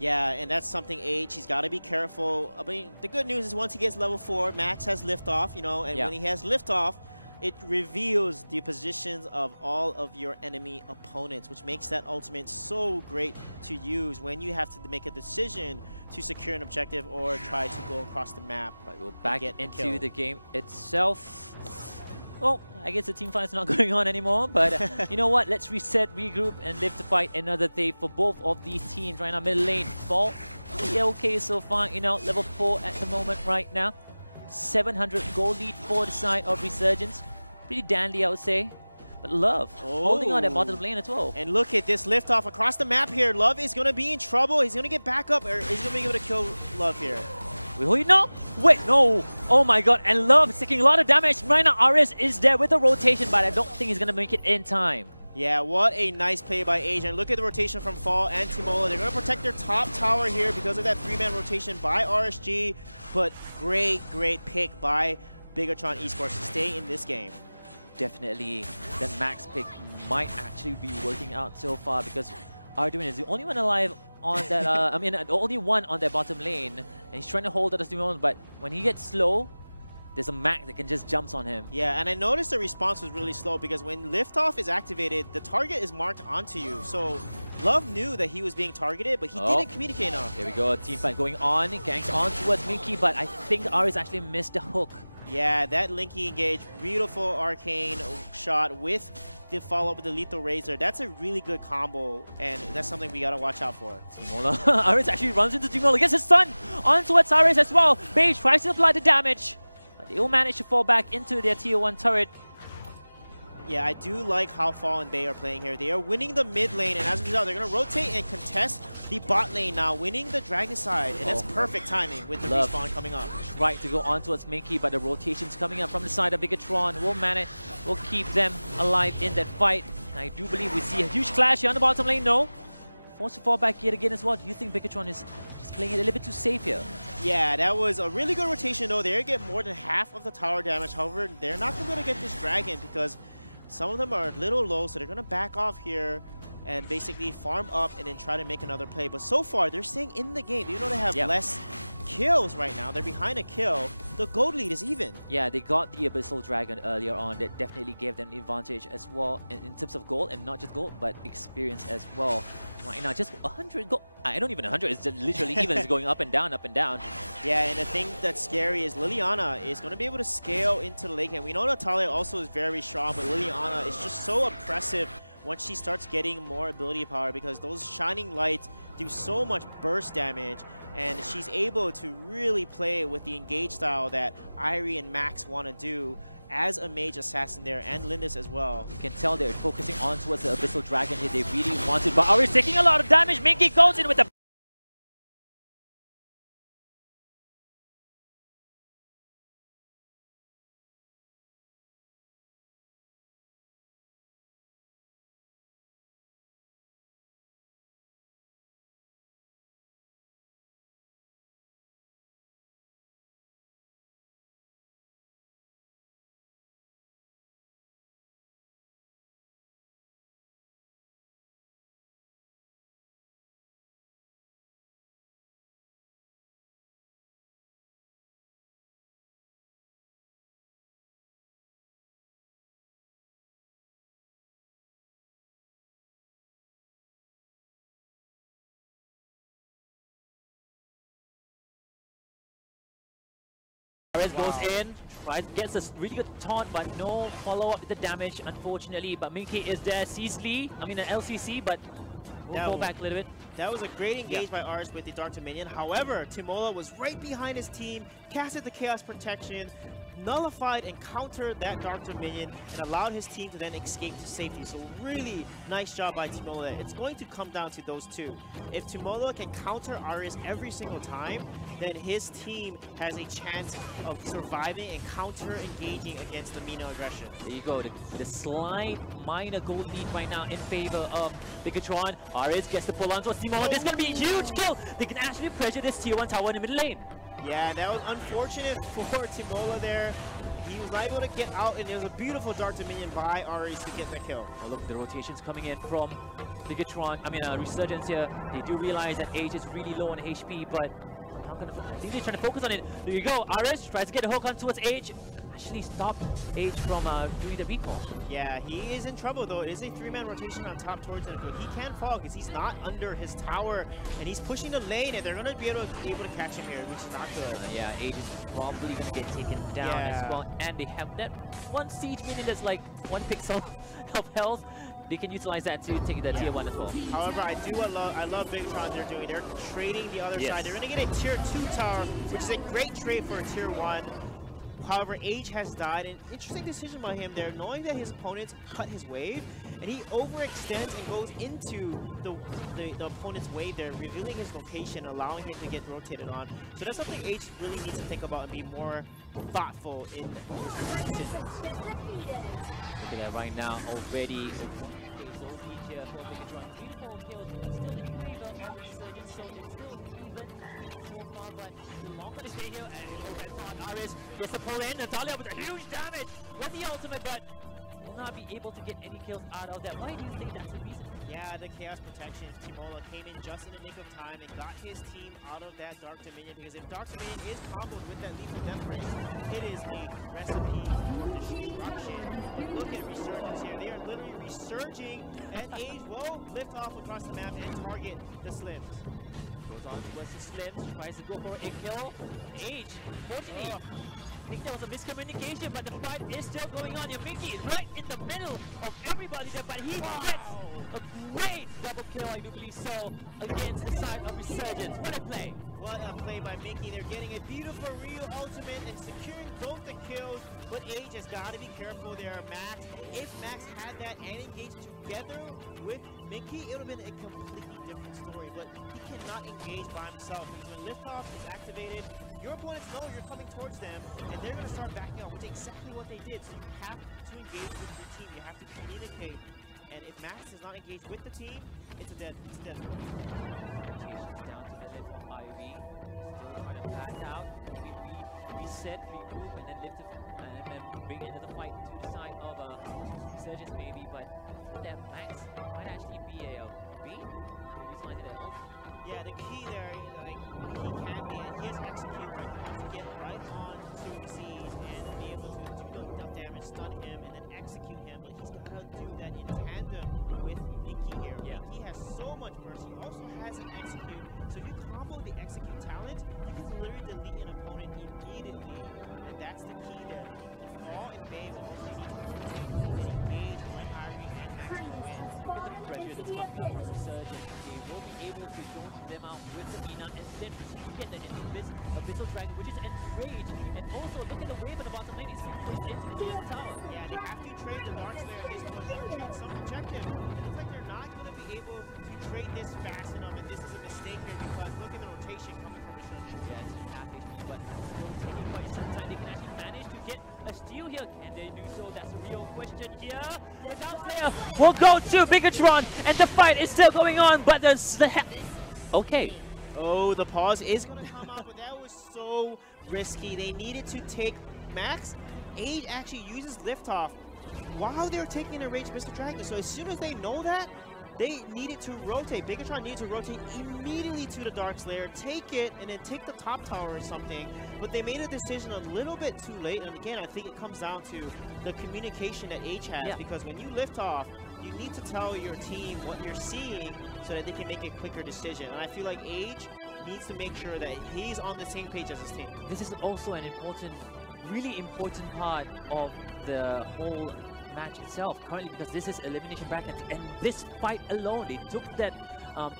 Yeah, and that's something Age, he's got to be careful. I mean, the good news is once he gets level 4, Max has liftoff, you know, and when he has liftoff, it reveals the positions of all of your enemy opponents, which makes that ultimate so great to use when you have to make a decision to secure an objective or try to go across the map. Right, we'll back into the game itself. Well, I guess the team fight's not going on anymore, but you know what? Let's reset, regroup, and live to fight another day for both of these teams right now. Middle lane, Fall, yeah, okay so far, you know, level 4 at the moment right now. 700 gold lead for the side of Resurgence. Pretty dandy, I would say. But Love, holding on that bottom lane as well. And look at this liftoff across the map here. Love is going to be in trouble. He's going to get back up, or he's going to be able to kill Love here. Wait, no! Wait, no! Oh my god, and Love is taking a lot of damage. Right now, RS is there with the rotation, but I don't think he's going to make it in time. Yeah, what a nice play by Age. And look at the rotation from Fall and Timola. They're going to protect their top tower here because of that 3-man rotation by RSG. But great pick by Bigetron Esports to stay in this game. Definitely, that Max pick might actually be working out so far because Arduin is the only one alive on that, I mean, the only one on that bottom lane, and he's trying to hold it as the but when he gets slow, there's a Mac that can just jumps on him. Yeah, and I noticed the response was really slow because when liftoff is activated, the target is marked onto you. So Love knew that he was being targeted, but he didn't communicate enough. Here we go, team fight going on, ganks on towards Minky, but I think Aris actually missed the hook. Yeah, that Linky engage, beautiful arcane shot with did follow up with the Lethal Razor. That's a really good combo, and that's something we gotta watch out for. Timola. Aris actually runs into Timola, gets his stun on towards Aris as well. Beige tries to apply the damage, but they will manage to fall back into their tier 1 turret. Yeah, I do like how Fall and Bay are playing here. They are winning the mid lane, and as a result, they're going to rotate and contest the bot lane now, winning the Dragon side, and that's perfect timing with the respawn coming up. Right to go on towards Minky, but the rotations coming up from the side of Bigetron will keep them alive in that fight. And I do believe we see a huge clash here on the bottom lane. No, forced to fall back yet again as well. Do you think Bigetron is just playing it a little bit too safe here? Yeah, that was a really good rotation though. They get more than half of the tower damage. However, they're not going to get this Dragon because some of them are a little low, so they're going to back off here and basically farm up and then try to make another play. But so far, they're staying in the game. Even though they have less kills right now, they're behind a kill. The gold lead is even. Yeah, they got the Abyssal Dragon earlier on. That definitely gave them the advantage as well in terms of gold, and not just gold, but experience as well. Right now, just 100 gold. I don't even 100. It's just literally even. It's going up and down, up and down. Yeah, and the thing that's scary is Liliana is going to be able to scale into the late game. We know Natalia also is very strong, but Liliana is just so oppressive once she starts getting more ability power because those shining lights do so much burst damage, and she's able to really play with the engage style that Irie and Max want to do as a mage assassin there, and Lindis as well. You can tell they're focusing on towards the Abyssal Dragon here. They really want it, but Ari's taking a lot of damage. Minky goes in with the Ares goes in, gets a really good taunt, but no follow-up with the damage, unfortunately. But Minky is there, sees Lee, an LCC, but we'll fall back a little bit. That was a great engage by Ares with the Dark Dominion. However, Timola was right behind his team, casted the Chaos Protection, nullified and countered that Dark Dominion, and allowed his team to then escape to safety. So really nice job by Timola. It's going to come down to those two. If Timola can counter Ares every single time, then his team has a chance of surviving and counter-engaging against the Mina aggression. There you go, the slight minor gold lead right now in favor of Bigetron. Ares gets the pull on towards Timola. This is going to be a huge kill. They can actually pressure this tier 1 tower in the middle lane. Yeah, that was unfortunate for Timola there. He was not able to get out, and there was a beautiful Dark Dominion by Ares to get the kill. Oh, look, the rotations coming in from Bigetron. Resurgence here. They do realize that Age is really low on HP, but I think they're trying to focus on it. There you go. Ares tries to get a hook on towards Age. Actually stopped Age from doing the recall. Yeah, he is in trouble though. It is a 3-man rotation on top towards him. He can fall because he's not under his tower, and he's pushing the lane, and they're going to be able to catch him here, which is not good. Yeah, Age is probably going to get taken down as well. And they have that one siege minion that's like 1 pixel of health. They can utilize that to take the tier 1 as well. However, I love Bigetron they're doing. They're trading the other side. They're going to get a tier 2 tower, which is a great trade for a tier 1. However, Age has died. An interesting decision by him there, knowing that his opponents cut his wave, and he overextends and goes into the opponent's wave there, revealing his location, allowing him to get rotated on. So that's something Age really needs to think about and be more thoughtful in his decisions. Look at that right now, already. Here for Bigetron. 3-4 kills, but still in favor of Resurgence, so it's still even so far, but the longer they stay here, and Ares gets the pull in. Natalia with a huge damage with the ultimate, but will not be able to get any kills out of that. Why do you think that's the reason? Yeah, the Chaos Protection. Timola came in just in the nick of time and got his team out of that Dark Dominion, because if Dark Dominion is comboed with that lethal death race, it is a recipe for destruction. Look at Resurgence here. They are literally resurging, and Age will lift off across the map and target the Slims. Goes on towards the Slims, tries to go for a kill. Age, fortunately, think there was a miscommunication, but the fight is still going on. Mickey is right in the middle of everybody there, but he gets a great double kill, I do believe so, against the side of Resurgence. What a play! What a play by Mickey. They're getting a beautiful Rio ultimate and securing both the kills, but Age has got to be careful there. Max, if Max had that and engaged together with Mickey, it would have been a completely different story, but he cannot engage by himself. Because when liftoff is activated, your opponents know you're coming towards them, and they're going to start backing up, which is exactly what they did. So you have to engage with your team. You have to communicate. And if Max does not engage with the team, it's a dead. Down to the left of Ivy. Still trying to back out. Maybe reset, regroup, and then lift it and then bring it into the fight to the side of Resurgence maybe. But that Max might actually be a beat. Utilize it at all. Yeah, the key there, like he can be, and he has execute right now to get right on to Siege and be able to do enough damage, stun him, and then execute him. But he's got to do that in tandem with Mickey here. Yeah. Mickey has so much burst. He also has an execute. So if you combo the execute talent, you can literally delete an opponent immediately. And that's the key there. If all in favor, they need to engage when Irie and Max will win. Look at the pressure that's coming up from Resurgence. They will be able to launch them out with the Mina and then proceed to get the Abyssal Dragon, which is enraged. And also, look at the wave on the bottom lane. It's being pushed into the TF tower. Yeah, they have to trade the Dark Slayer at this point to trade some objective. It looks like they're not going to be able to trade this fast enough, and this is a mistake here because look at the rotation coming from Resurgence. Yeah, it's half HP, but still taking quite some time. They can actually manage to get a steal here. Can they do so? That's a real question here. The Dark Slayer will go to Bigetron, and the fight is still going on, but there's the okay. Oh, the pause is going to come out, but that was so risky. They needed to take Max. Age actually uses liftoff while they're taking a Rage Mr. Dragon. So as soon as they know that, they needed to rotate. Bigetron needed to rotate immediately to the Dark Slayer, take it, and then take the top tower or something. But they made a decision a little bit too late. And again, I think it comes down to the communication that Age has. Because when you lift off, you need to tell your team what you're seeing so that they can make a quicker decision. And I feel like Age needs to make sure that he's on the same page as his team. This is also an important, really important part of the whole match itself currently, because this is elimination bracket, and this fight alone, they took that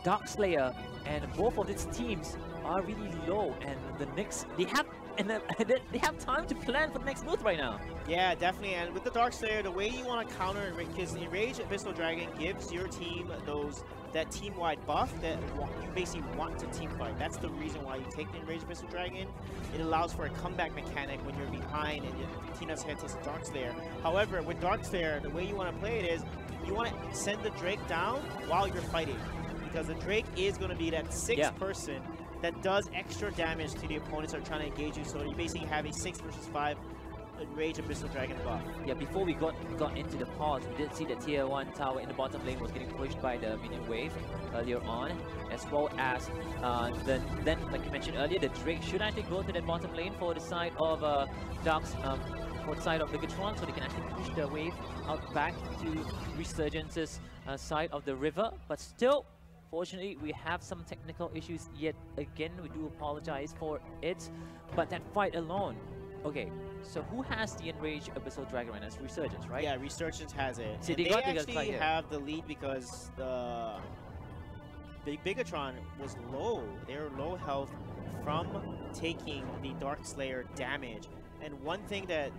Dark Slayer, and both of its teams are really low, and the next they have time to plan for the next move right now. Yeah, definitely. And with the Dark Slayer, the way you want to counter it, because Enraged Abyssal Dragon gives your team that team-wide buff that you basically want to team fight. That's the reason why you take the Enraged Abyssal Dragon. It allows for a comeback mechanic when you're behind and your team doesn't have to take the Dark Slayer. However, with Dark Slayer, the way you want to play it is you want to send the Drake down while you're fighting, because the Drake is going to be that sixth person that does extra damage to the opponents that are trying to engage you. So you basically have a 6 versus 5 Enraged Abyssal Dragon buff. Yeah, before we got into the pause, we did see the tier 1 tower in the bottom lane was getting pushed by the minion wave earlier on, as well as then like you mentioned earlier, the Drake should actually go to the bottom lane for the side of Dark's for the side of Bigetron, so they can actually push the wave out back to Resurgence's side of the river. But still, fortunately, we have some technical issues yet again. We do apologize for it, but that fight alone. Okay, so who has the Enraged Abyssal Dragon right now? It's Resurgence, right? Yeah, Resurgence has it. So they actually have the lead because the Bigetron was low. They were low health from taking the Dark Slayer damage. And one thing that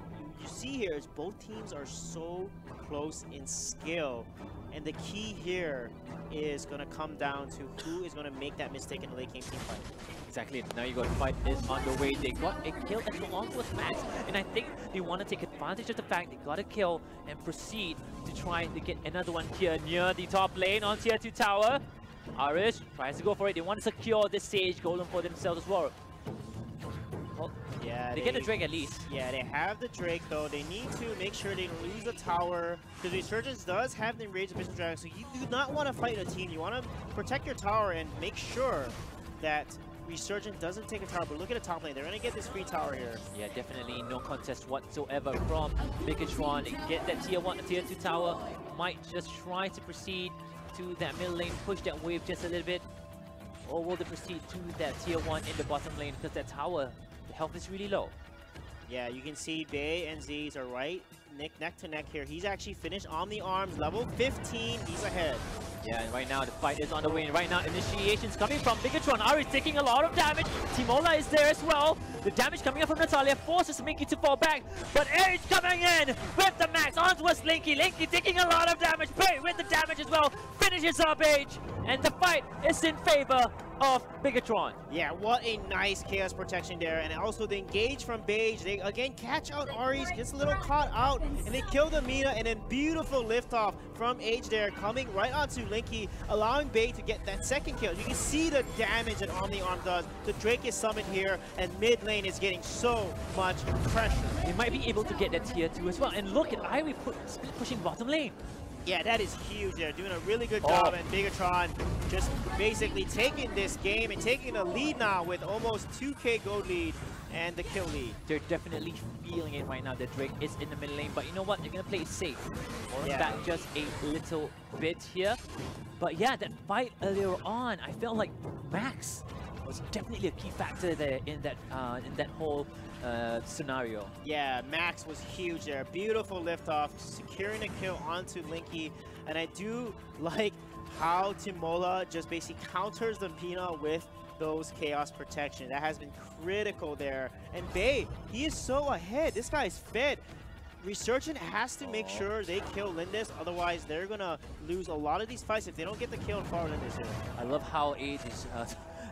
you see here is both teams are so close in skill. And the key here is going to come down to who is going to make that mistake in the late game team fight. Exactly. Now you got the fight is underway. They got a kill and go on with Max, and I think they want to take advantage of the fact they got a kill and proceed to try to get another one here near the top lane on tier 2 tower. Arish tries to go for it. They want to secure this Sage Golem for themselves as well. Well, yeah, they get the Drake at least. Yeah, they have the Drake though. They need to make sure they don't lose the tower, because Resurgence does have the Enraged Abyssal Dragon, so you do not want to fight a team. You want to protect your tower and make sure that Resurgence doesn't take a tower. But look at the top lane. They're going to get this free tower here. Yeah, definitely no contest whatsoever from Bigetron. They get that tier 1 and tier 2 tower. Might just try to proceed to that middle lane, push that wave just a little bit. Or will they proceed to that tier 1 in the bottom lane, because that tower, the health is really low. Yeah, you can see Bay and Z's are right neck to neck here. He's actually finished on the arms, level 15. He's ahead. Yeah, and right now the fight is on the way. And right now initiations coming from Bigetron. Ari taking a lot of damage. Timola is there as well. The damage coming up from Natalia forces Minky to fall back. But Age coming in with the max onto a Slinky. Linky taking a lot of damage. Bay with the damage as well. Finishes up Age. And the fight is in favor of Bigetron. Yeah, what a nice chaos protection there. And also the engage from Beige. They again catch out Aries, gets a little caught out, and they kill the Mina, and then beautiful liftoff from Age there, coming right onto Linky, allowing Bay to get that second kill. You can see the damage that Omni Arm does. The Drake is summoned here, and mid lane is getting so much pressure. They might be able to get that tier 2 as well. And look at Irie split pushing bottom lane. Yeah, that is huge. They're doing a really good job, and Bigetron just basically taking this game and taking the lead now with almost 2k gold lead and the kill lead. They're definitely feeling it right now. The Drake is in the mid lane, but you know what? They're gonna play it safe. Or Yeah. back just a little bit here. But yeah, that fight earlier on, I felt like Max was definitely a key factor there in that whole scenario. Yeah, Max was huge there. Beautiful liftoff, securing a kill onto Linky. And I do like how Timola just basically counters the Pina with those chaos protection. That has been critical there. And Bay, he is so ahead. This guy is fed. Resurgence has to make sure they kill Lindis, otherwise they're gonna lose a lot of these fights if they don't get the kill and follow Lindis here. I love how Age is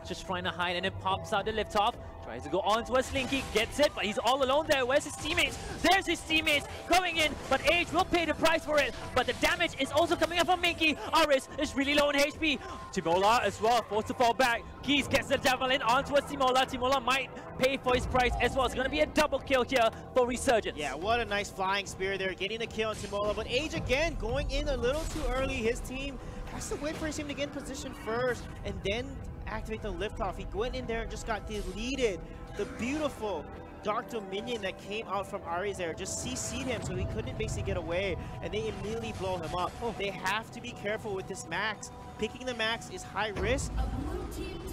just trying to hide, and it pops out the liftoff. Tries to go on to a Slinky, gets it, but he's all alone there. Where's his teammates? There's his teammates going in, but Age will pay the price for it. But the damage is also coming up from Minky. Aris is really low in HP. Timola as well, forced to fall back. Keys gets the Javelin onto a Timola. Timola might pay for his price as well. It's going to be a double kill here for Resurgence. Yeah, what a nice flying spear there, getting the kill on Timola. But Age again going in a little too early. His team has to wait for his team to get in position first and then activate the liftoff. He went in there and just got deleted. The beautiful Dark Dominion that came out from Aries there just CC'd him, so he couldn't basically get away, and they immediately blow him up. They have to be careful with this Max. Picking the Max is high risk,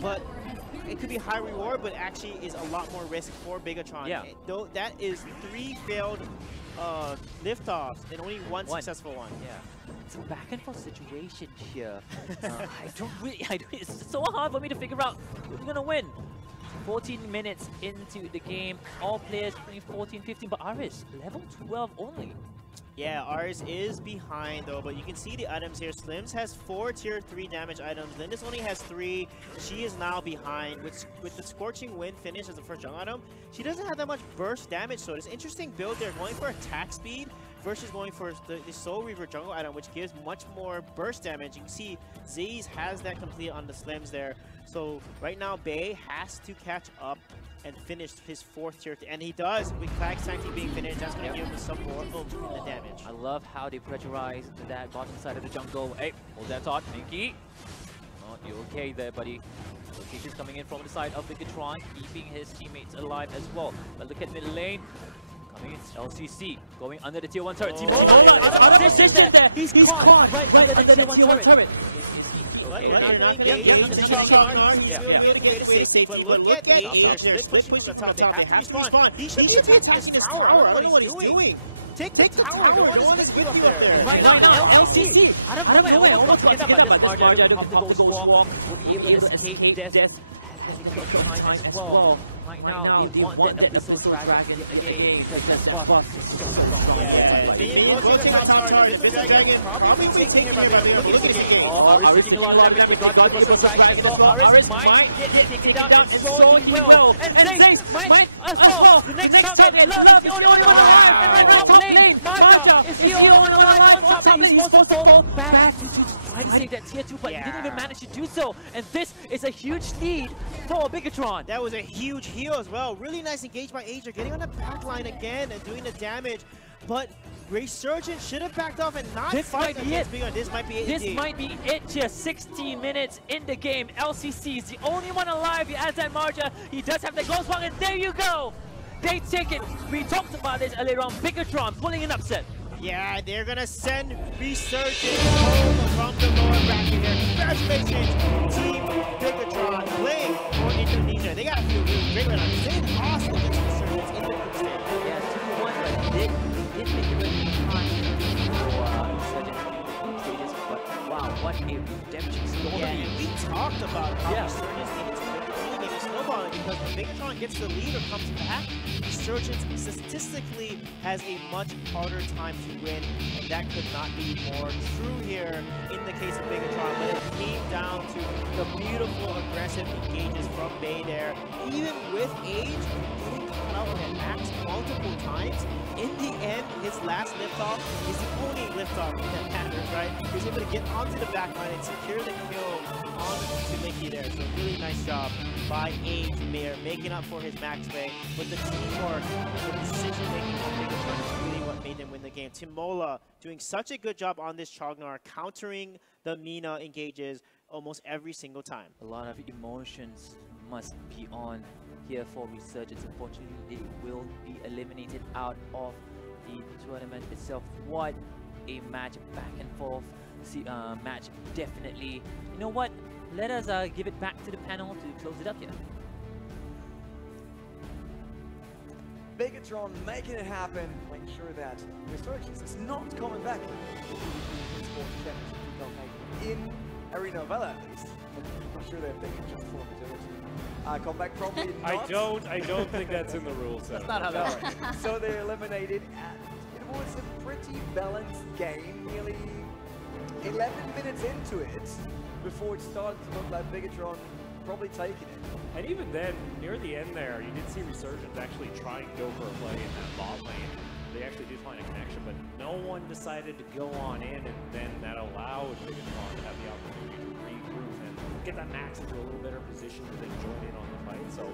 but it could be high reward, but actually is a lot more risk for Bigetron. Yeah. Though that is 3 failed liftoffs and only one successful one. Yeah. It's a back and forth situation here. It's so hard for me to figure out who's gonna win. 14 minutes into the game, all players playing 14, 15, but Aris, level 12 only. Yeah, ours is behind though, but you can see the items here. Slims has 4 tier 3 damage items. Lindis only has 3. She is now behind. With the Scorching Wind finish as the first jungle item, she doesn't have that much burst damage, so it's interesting build there, going for attack speed versus going for the Soul Reaver jungle item, which gives much more burst damage. You can see Z's has that complete on the Slims there. So right now, Bay has to catch up and finish his 4th tier, and he does with Flag Sanctity being finished. That's going to give him some more oomph in the damage. I love how they pressurize that bottom side of the jungle. Hey, hold that thought, Minky. Oh, you're okay there, buddy. Locations coming in from the side of Bigetron, keeping his teammates alive as well. But look at mid lane. Coming in, LCC going under the tier 1 turret. Timola is out of position there. He's caught right under that tier 1 turret. But they're not going to engage into Chognar. He's going to be able to get away to safety. But look at Age there, split pushing from the top. They have to respawn. He should be attacking this tower. I don't know what he's doing. Take the tower. No one is with you up there. And right now, LCC, out of nowhere, almost got taken up. But this Marjado can pop the Ghost Walk. Will be able to escape death at the nick of time as well. Right now, they want that Abyssal Dragon yet again because that buff is just so strong for the team fight. The minions will take the top tower. The Abyssal Dragon probably will be taken here by Bigetron, but look at this engage. Oh, Aris taking a lot of damage. They got the Abyssal Dragon as well. Aris might get taken down, and so he will. And Zace might as well. The next target, Love, is the only one alive. And right top lane, Marja is the only one alive on top lane. He's forced to fall back to fighting that tier 2, but he didn't even manage to do so. And this is a huge lead for Bigetron. That was a huge heal as well. Really nice engage by Ager, getting on the back line again and doing the damage. But Resurgence should have backed off and not fight against Bigetron. This might be it. This might be it here. 16 minutes in the game. LCC is the only one alive. He has that Marja. He does have the Ghost Walk, and there you go. They take it. We talked about this earlier on. Bigetron pulling an upset. Yeah, they're gonna send Resurgence home from the lower bracket here. Congratulations, Team Bigetron, playing for Indonesia. They gotta feel really great right now. They're awesome against Resurgence in the group stage. gets the lead or comes back, Resurgence statistically has a much harder time to win, and that could not be more true here in the case of Bigetron, when it came down to the beautiful aggressive engages from Bay there. Even with Age getting caught out at Max multiple times, in the end, his last liftoff is the only liftoff that matters, right? He was able to get onto the backline and secure the kill onto Mickey there. So really nice job by Age there, making up for his max pay. But the teamwork, the decision-making from Bigetron is really what made them win the game. Timola doing such a good job on this Chognar, countering the Mina engages almost every single time. A lot of emotions must be on here for Resurgence. Unfortunately, it will be eliminated out of the tournament itself. What a match, back and forth match, definitely. You know what? Let us give it back to the panel to close it up here. Bigetron making it happen, making sure that Resurgence is not coming back Esports Championship in Arena of Valor, at least. I'm not sure that they can just form a come back probably not. I don't think that's in the rules. That's not how that works. So they're eliminated, and it was a pretty balanced game, nearly 11 minutes into it, before it started to look like Bigetron probably taking it. And even then, near the end there, you did see Resurgence actually try and go for a play in that bot lane. They actually did find a connection, but no one decided to go on in, and then that allowed Bigetron to have the opportunity to regroup and get that Max into a little better position to then join in on the fight. So,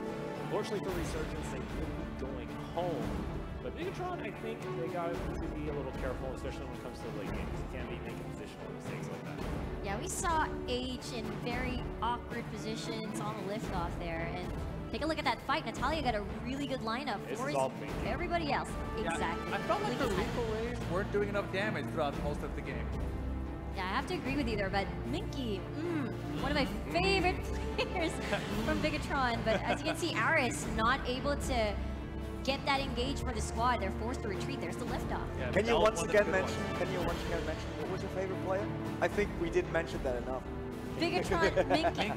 unfortunately for Resurgence, they will be going home. But Bigetron, I think they got to be a little careful, especially when it comes to late games. You can't be making positional mistakes like that. Yeah, we saw Age in very awkward positions on the liftoff there, and take a look at that fight. Natalia got a really good lineup for everybody else. Exactly. I felt like the lethal rays weren't doing enough damage throughout most of the game. Yeah, I have to agree with you there, but Minky, one of my favorite players from Bigetron. But as you can see, Aris not able to get that engage for the squad. They're forced to retreat. There's the liftoff. Yeah, can you once again mention what was your favorite player? I think we didn't mention that enough. Bigetron, Minky.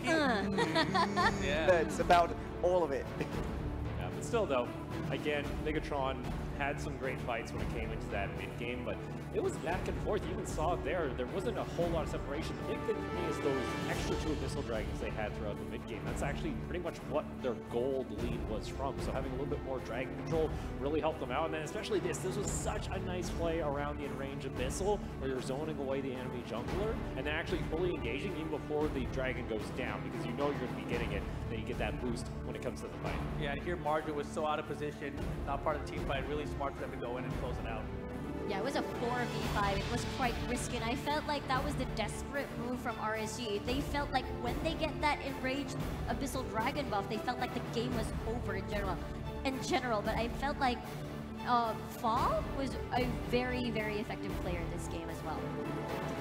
Yeah, it's about all of it. Yeah, but still though, again, Bigetron had some great fights when it came into that mid-game, but it was back and forth. You even saw it there. There wasn't a whole lot of separation. The big thing for me is those extra 2 Abyssal Dragons they had throughout the mid-game. That's actually pretty much what their gold lead was from. So having a little bit more dragon control really helped them out. And then especially this was such a nice play around the in-range Abyssal where you're zoning away the enemy jungler and then actually fully engaging even before the dragon goes down, because you know you're going to be getting it. Then you get that boost when it comes to the fight. Yeah, and here Marja was so out of position, not part of the team fight. Really smart for them to go in and close it out. Yeah, it was a 4v5. It was quite risky, and I felt like that was the desperate move from RSG. They felt like when they get that enraged Abyssal Dragon buff, they felt like the game was over in general. But I felt like Fall was a very, very effective player in this game as well.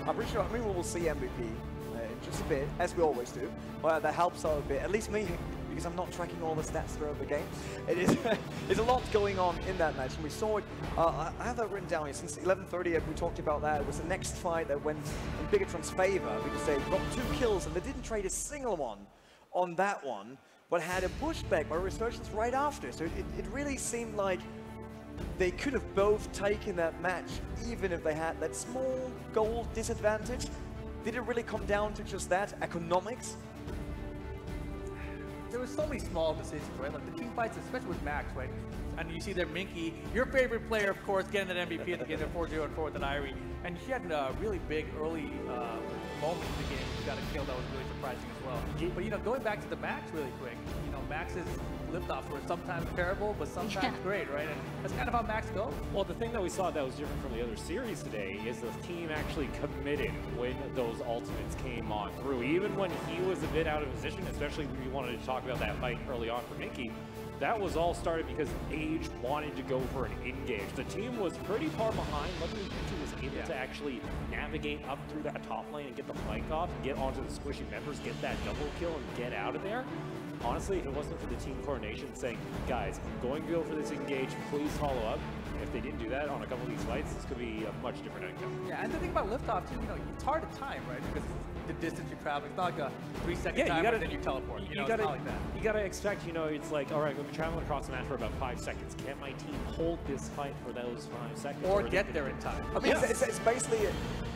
I'm pretty sure, we will see MVP in just a bit, as we always do. But that helps out a bit, at least me, because I'm not tracking all the stats throughout the game. It is there's a lot going on in that match, and we saw it. I have that written down here since 11:30. We talked about that. It was the next fight that went in Bigetron's favor because they got 2 kills and they didn't trade a single one on that one, but had a pushback by Resurgence right after. So it really seemed like they could have both taken that match, even if they had that small goal disadvantage. Did it really come down to just that, economics? There was so many small decisions, right? Like the team fights, especially with Max, right? And you see there Minky, your favorite player, of course, getting that MVP at the beginning, 4-0-4 with an Irie. And she had a really big early moment in the game. She got a kill that was really surprising as well. But, you know, going back to the Max really quick, you know, Max's liftoffs were sometimes terrible, but sometimes great, right? And that's kind of how Max goes. Well, the thing that we saw that was different from the other series today is the team actually committed when those ultimates came on through. Even when he was a bit out of position, especially when you wanted to talk about that fight early on for Minky, that was all started because Age wanted to go for an engage. The team was pretty far behind. Luckily, Minky was able to actually navigate up through that top lane and get the flank off, and get onto the squishy members, get that double kill, and get out of there. Honestly, if it wasn't for the team coordination saying, guys, I'm going to go for this engage, please follow up. If they didn't do that on a couple of these fights, this could be a much different outcome. Yeah, and the thing about liftoff too, you know, it's hard to time, right? Because the distance you're traveling. It's not like a 3-second Yeah, timer and then you teleport. You know, gotta, it's not like that. You gotta expect, you know, it's like, all right, we'll be traveling across the map for about 5 seconds. Can my team hold this fight for those 5 seconds? Or get there in time. I mean, it's basically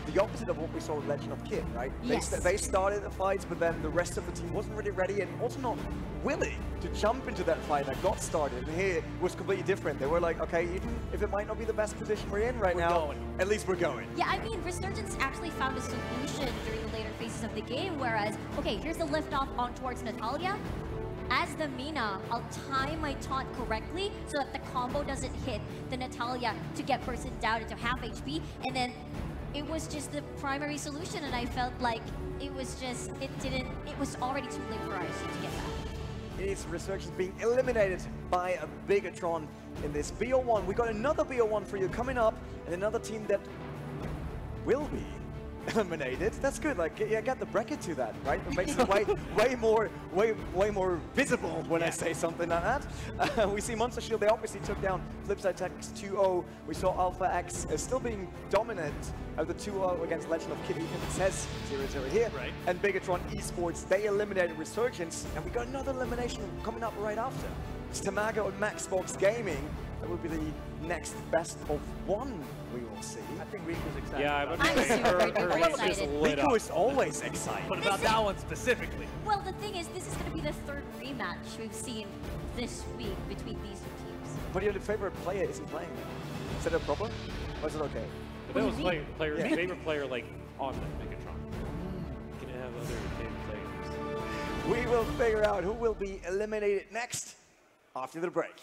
the opposite of what we saw with Legend of Kid, right? Yes. They started the fights, but then the rest of the team wasn't really ready and also not willing to jump into that fight that got started. And here it was completely different. They were like, okay, even if it might not be the best position we're in right now, at least we're going. Yeah, I mean, Resurgence actually found a solution during the later phases of the game, whereas, okay, here's the liftoff on towards Natalia. As the Mina, I'll time my taunt correctly so that the combo doesn't hit the Natalia to get person down into half HP, and then it was just the primary solution, and I felt like it was just, it was already too late for us to get that. It's Resurgence being eliminated by a Bigetron in this BO1. We got another BO1 for you coming up, and another team that will be eliminated. That's good. Like, yeah, get the bracket to that, right? It makes it way more visible when I say something like that. We see Monster Shield. They obviously took down Flipside Tactics 2-0. We saw Alpha X still being dominant of the 2-0 against Legend of Kid. Even it says 0-0 here. Right. And Bigetron Esports, they eliminated Resurgence, and we got another elimination coming up right after. It's Tamago and Maxbox Gaming. That will be the next best of one we will see. I think Riku's excited. Yeah, about I'm that. super excited. Rico is always excited. But about that one specifically. Well, the thing is, this is going to be the third rematch we've seen this week between these two teams. But your favorite player isn't playing it. Is that a problem? Or is it okay? But that was favorite player like on the Bigetron. Can you have other favorite players? We will figure out who will be eliminated next after the break.